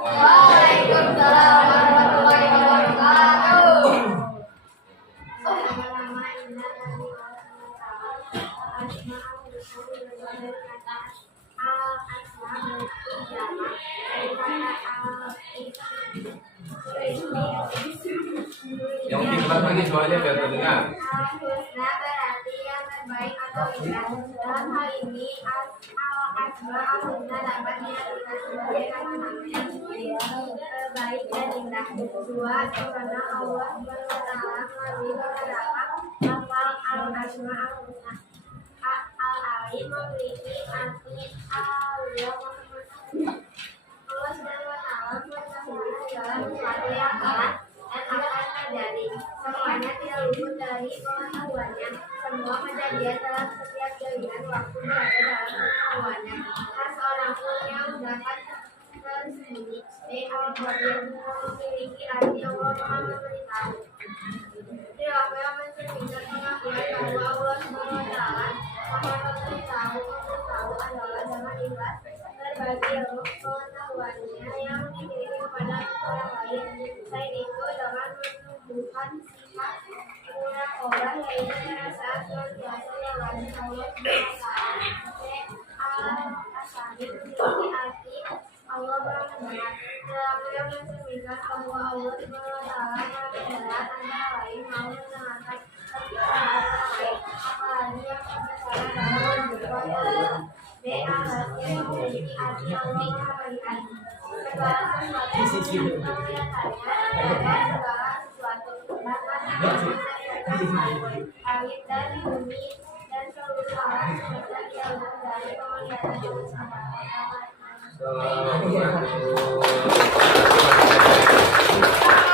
Waalaikumsalam warahmatullahi wabarakatuh. Nama-nama indah dari Al-Asma berarti jamak dari kata Yang lebih keras lagi soalnya biar terdengar. Al-Husna berarti yang terbaik atau indah. Dalam hal ini Al-Asma Al-Husna dapat diartikan sebagai nama-nama yang terbaik dan indah. Dua, karena Allah Subhanahu wa Ta'ala melalui beberapa lafal Al-Asma Al-Husna. Al-Alim memiliki arti Allah Subhanahu wa Ta'ala mengetahui segala sesuatu yang akan dan akan terjadi. Semuanya tidak luput dari pengetahuannya. Semua kejadian dalam setiap giliran waktu berada dalam pengetahuannya. Tak seorang pun yang dapat tersembunyi. Al-Khabir memiliki arti Allah Maha memberitahu. Perilaku yang mencerminkan pengakuan bahwa Allah Subhanahu wa Ta'ala Maha memberitahu adalah dengan ikhlas berbagi ilmu pengetahuannya yang dimiliki kepada orang lain. Selain itu, dengan menumbuhkan sifat muraqabah yaitu perasaan senantiasa mengagumi Allah SWT. Al-Asari memiliki arti Allah Maha Mendengar. Dalamnya mencerminkan bahwa Allah SWT Maha Mendengar antara lain mau mendengarkan perbicaraan orang lain, apalagi yang berbicara dalam berbuat. B. Al-Basir memiliki arti Allah Maha melihat. Segala sesuatu yang melihatnya adalah segala sesuatu, bahkan langit dan bumi dan seluruh alam semesta jauh dari penglihatan Allah SWT.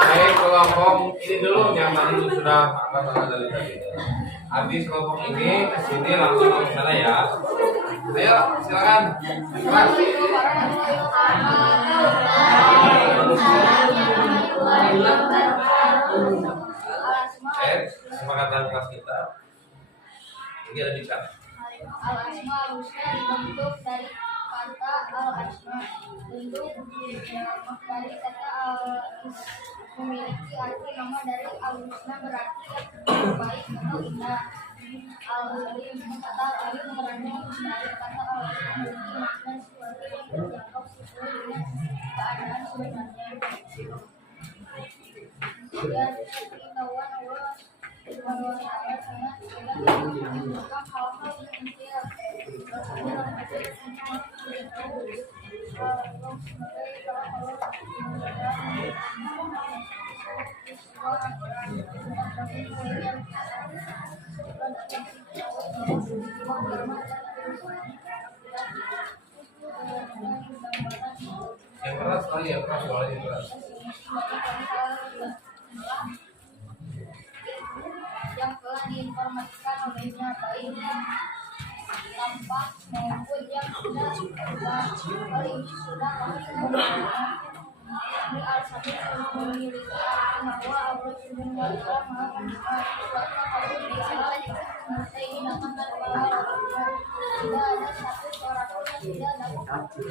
Baik, kelompok ini dulu yang tadi sudah apa dari tadi. Habis kelompok ini ke sini langsung ke sana ya. Ayo, silakan. Kelas. Kesepakatan kelas kita. Ini ada bicara. Al-Asma al-Husna dibentuk dari kata al-Asma. Bentuk dari kata memiliki arti nama dari al-Husna berarti yang baik atau indah. Al-Alim kata al-Alim berasal dari kata al-Asma memiliki makna sesuatu yang terjangkau sesuai dengan keadaan sebenarnya. Dan pengetahuan Allah Subhanahu wa Ta'ala sangat mudah mengungkap hal-hal yang kecil. Dalam kecil semua Allah Yang keras kali ya, keras soalnya keras. yang telah diinformasikan olehnya baik tampak maupun yang sudah di Al-Sabir memiliki arti bahwa Allah Subhanahu wa Ta'ala Maha Mendengar suatu apapun di alam semesta ini dapat terbawa tidak ada satu suara pun yang tidak luput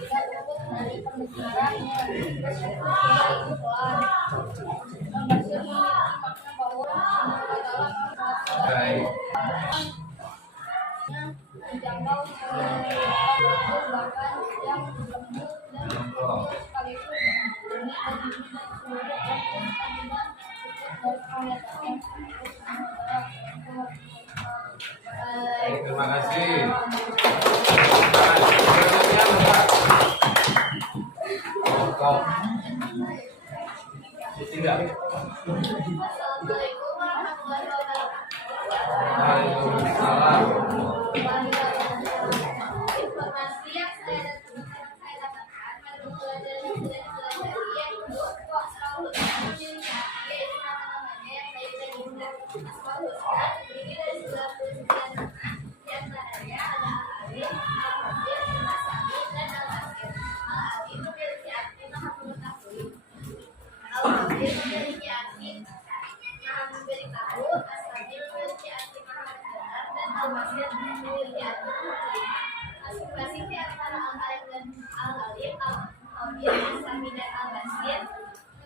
dari pendengarannya meskipun suara itu pelan. Al-Basir memiliki makna bahwa Allah Subhanahu wa Ta'ala Baik. menjangkau seluruh bahkan yang lembut dan sekalipun demi dan seluruh dan Baik, terima kasih. Kelompok ketiga. Assalamualaikum warahmatullahi wabarakatuh. Waalaikumsalam. Informasi yang saya dapatkan pada pelajaran yang sudah dipelajari yaitu Asmaul Husna memiliki yaitu nama-namanya yang saya tadi bilang. Asmaul Husna terdiri dari 99 nama, di antaranya ada Al-Alim, Al-Khabir, Al-Sami, dan Al-Basir. Al-Alim memiliki arti Maha Mengetahui. Al-Khabir memiliki arti Maha Memberitahu. Al-Sami memiliki arti Maha Mendengar, dan Al-Basir memiliki arti Maha Melihat. Masing-masing di antara Al-Alim dan Al-Alim, Al-Khabir, Al-Sami, dan Al-Basir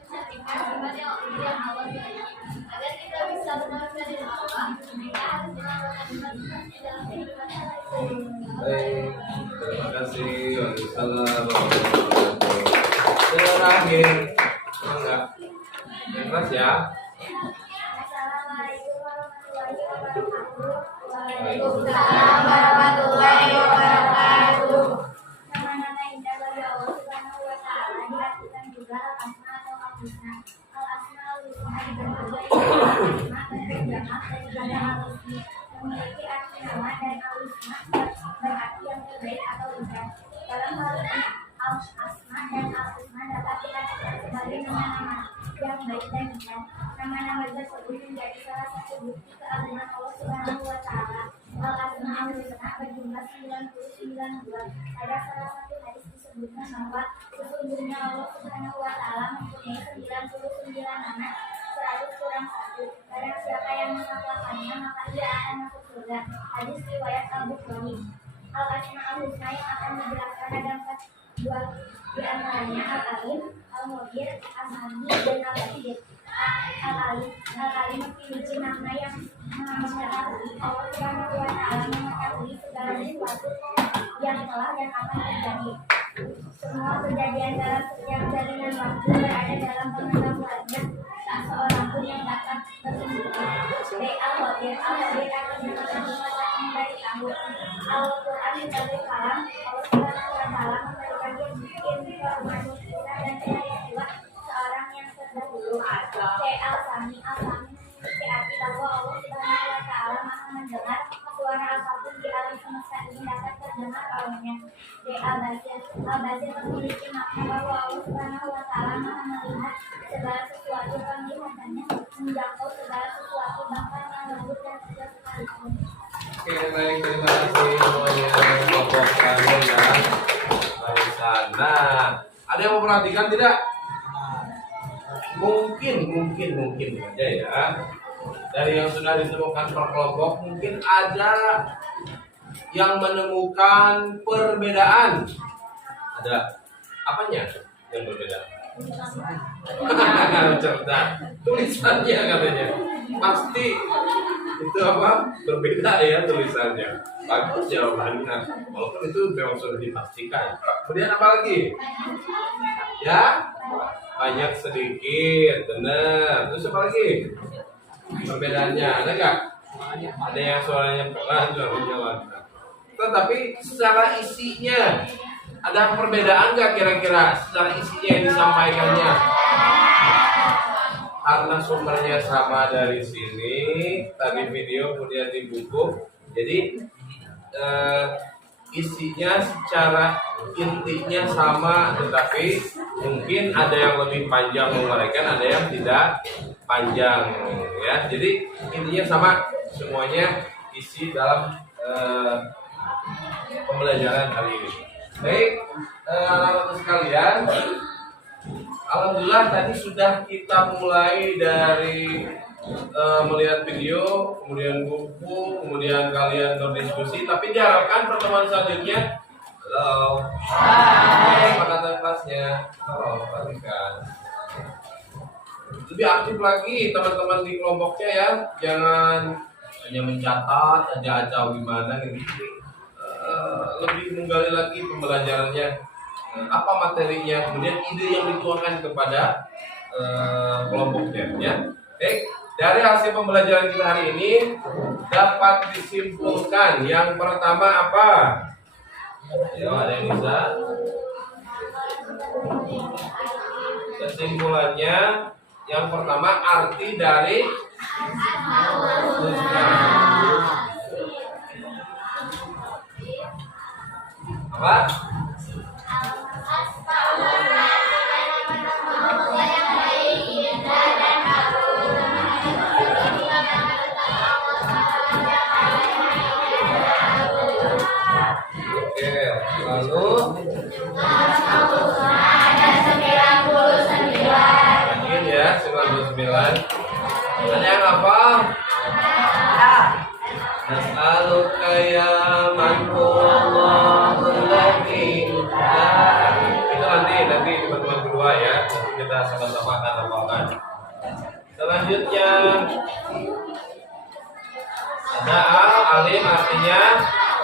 mencerminkan sifat yang Allah miliki. Agar kita bisa benar-benar dari Allah, kita harus melakukan sifat-sifatnya dalam kehidupan sehari-hari. Baik, terima kasih. Waalaikumsalam warahmatullahi wabarakatuh. Terakhir, enggak? Yang keras ya. Assalamualaikum warahmatullahi wabarakatuh. Waalaikumsalam warahmatullahi wabarakatuh. Nama-nama indah bagi Allah Subhanahu wa Ta'ala diartikan juga Al-Asma atau Al-Husna. Al-Asma Al-Husna dibentuk dari Al-Asma dan terjemah daripada Al-Husni, memiliki arti nama dan Al-Husna berarti yang terbaik atau indah. Dalam hal ini, Al-Asma dan Al-Husna dapat diartikan sebagai nama-nama yang baik dan indah. Nama-nama tersebut menjadi salah satu bukti keagungan Allah Subhanahu wa Ta'ala. Al-Asma Al-Husna berjumlah 99 buah. Ada salah satu hadis disebutkan bahwa sesungguhnya Allah Subhanahu wa Ta'ala mempunyai 99 anak, 100 kurang 1. Barang siapa yang menghafalkannya maka ia akan masuk surga. Hadis riwayat Al-Bukhari. Al-Asma Al-Husna yang akan dijelaskan ada 4 buah, di antaranya Al-Alim, al-mudir, asami, dan al-basir. Al-alim memiliki makna yang mengetahui. Allah Subhanahu wa Ta'ala mengetahui segala sesuatu yang telah dan akan terjadi. Semua kejadian dalam setiap jaringan waktu berada dalam pengetahuannya. Tak seorang pun yang dapat tersembunyi. Al-Qadir artinya mengatakan dari tahu. Al-Quran sebagai kalam. Allah Subhanahu wa Ta'ala memberikan informasi kita dan peristiwa seorang yang terdahulu. Al-Sami memiliki arti bahwa Allah Subhanahu wa Ta'ala maha mendengar suara apapun di alam semesta ini dapat terdengar olehnya. Al-Basir memiliki makna bahwa Allah Subhanahu wa Ta'ala maha melihat segala sesuatu, penglihatannya menjangkau segala sesuatu, bahkan yang lembut dan kecil sekalipun. Oke, baik, terima kasih semuanya kelompok kami ya. Barisan. Nah, ada yang memperhatikan tidak? Mungkin saja ya. Dari yang sudah ditemukan per kelompok, mungkin ada yang menemukan perbedaan. Ada apanya yang berbeda? Cerdas. Tulisannya katanya. Pasti itu apa? Berbeda ya tulisannya. Bagus jawabannya. Walaupun itu memang sudah dipastikan. Kemudian apa lagi? Ya? Banyak sedikit, benar. Terus apa lagi? Perbedaannya ada nggak? Ada yang suaranya pelan, suaranya jawab. Tetapi secara isinya ada perbedaan nggak kira-kira secara isinya yang disampaikannya? Karena sumbernya sama dari sini, tadi video kemudian di buku, jadi isinya secara intinya sama, tetapi mungkin ada yang lebih panjang menguraikan, ada yang tidak panjang ya. Jadi intinya sama semuanya isi dalam pembelajaran kali ini. Baik, anak-anak sekalian, alhamdulillah tadi sudah kita mulai dari melihat video, kemudian buku, kemudian kalian berdiskusi. Tapi diharapkan pertemuan selanjutnya, halo, apa kata kelasnya? Halo, perhatikan. Lebih aktif lagi teman-teman di kelompoknya ya, jangan hanya mencatat aja gimana gitu. Lebih menggali lagi pembelajarannya, apa materinya, kemudian ide yang dituangkan kepada kelompoknya ya. Baik, dari hasil pembelajaran kita hari ini dapat disimpulkan yang pertama apa? Ya, ada yang bisa? Kesimpulannya yang pertama arti dari husna. Apa? Oke, lalu mungkin ya 99. Ada yang hafal? Nas'aluka ya man huwallahul ladzi la. Itu nanti di pertemuan kedua ya. Nanti kita sama-sama akan hafalkan. Selanjutnya ada alim artinya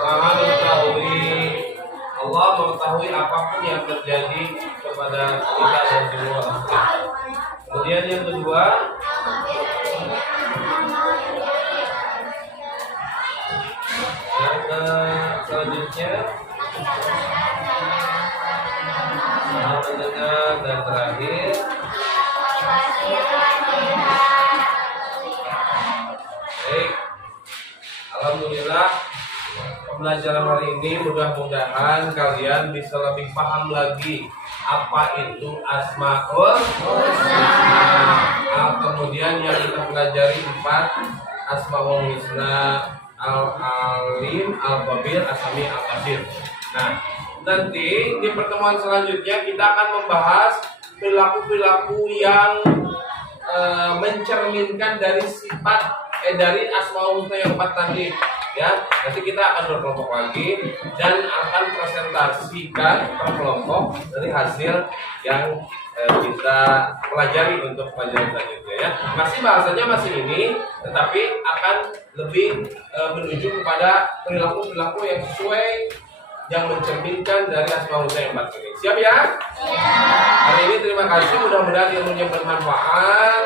maha mengetahui. Allah mengetahui apapun yang terjadi kepada kita dan semua makhluk. Kemudian yang kedua, selanjutnya maha mendengar, dan terakhir baik. Alhamdulillah pembelajaran hari ini mudah-mudahan kalian bisa lebih paham lagi apa itu Asmaul Husna. Kemudian yang kita pelajari 4 Asmaul Husna, Al-Alim, Al-Khabir, As-Sami, Al-Basir. Nah, nanti di pertemuan selanjutnya kita akan membahas perilaku-perilaku yang mencerminkan dari sifat dari Asmaul Husna yang 4 tadi. Ya, nanti kita akan berkelompok lagi dan akan presentasikan per kelompok dari hasil yang kita pelajari untuk pelajaran selanjutnya ya. Masih bahasanya masih ini, tetapi akan lebih menuju kepada perilaku-perilaku yang sesuai, yang mencerminkan dari Asmaul Husna yang 4 ini. Siap ya? Hari ini terima kasih, mudah-mudahan ilmunya bermanfaat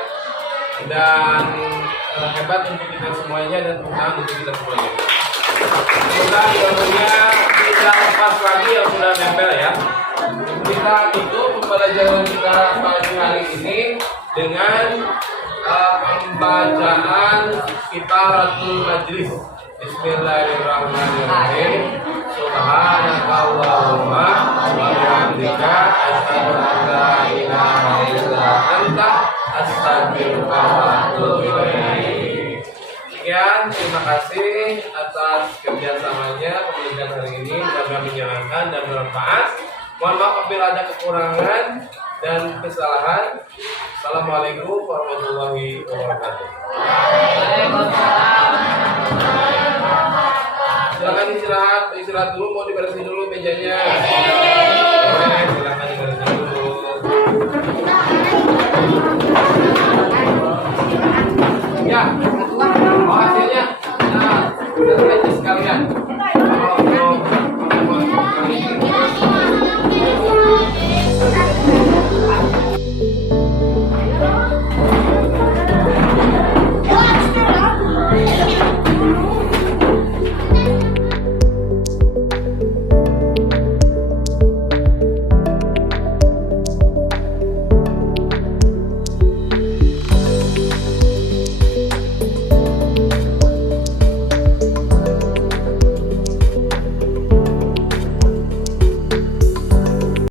dan hebat untuk kita semuanya dan bermanfaat untuk kita semuanya. Semoga ilmunya tidak lepas lagi yang sudah nempel ya. Kita tutup pembelajaran kita pagi hari ini dengan pembacaan Kifaratul Majlis. Bismillahirrahmanirrahim. Subhanakallahumma wa bihamdika asyhadu an la ilaha illa anta astaghfiruka wa atubu ilaik. Sekian, terima kasih atas kerjasamanya pembelajaran hari ini, mudah-mudahan menyenangkan dan bermanfaat. Mohon maaf apabila ada kekurangan dan kesalahan. Assalamualaikum warahmatullahi wabarakatuh. Silakan istirahat dulu, mau diberesin dulu mejanya. Silakan diberesin dulu.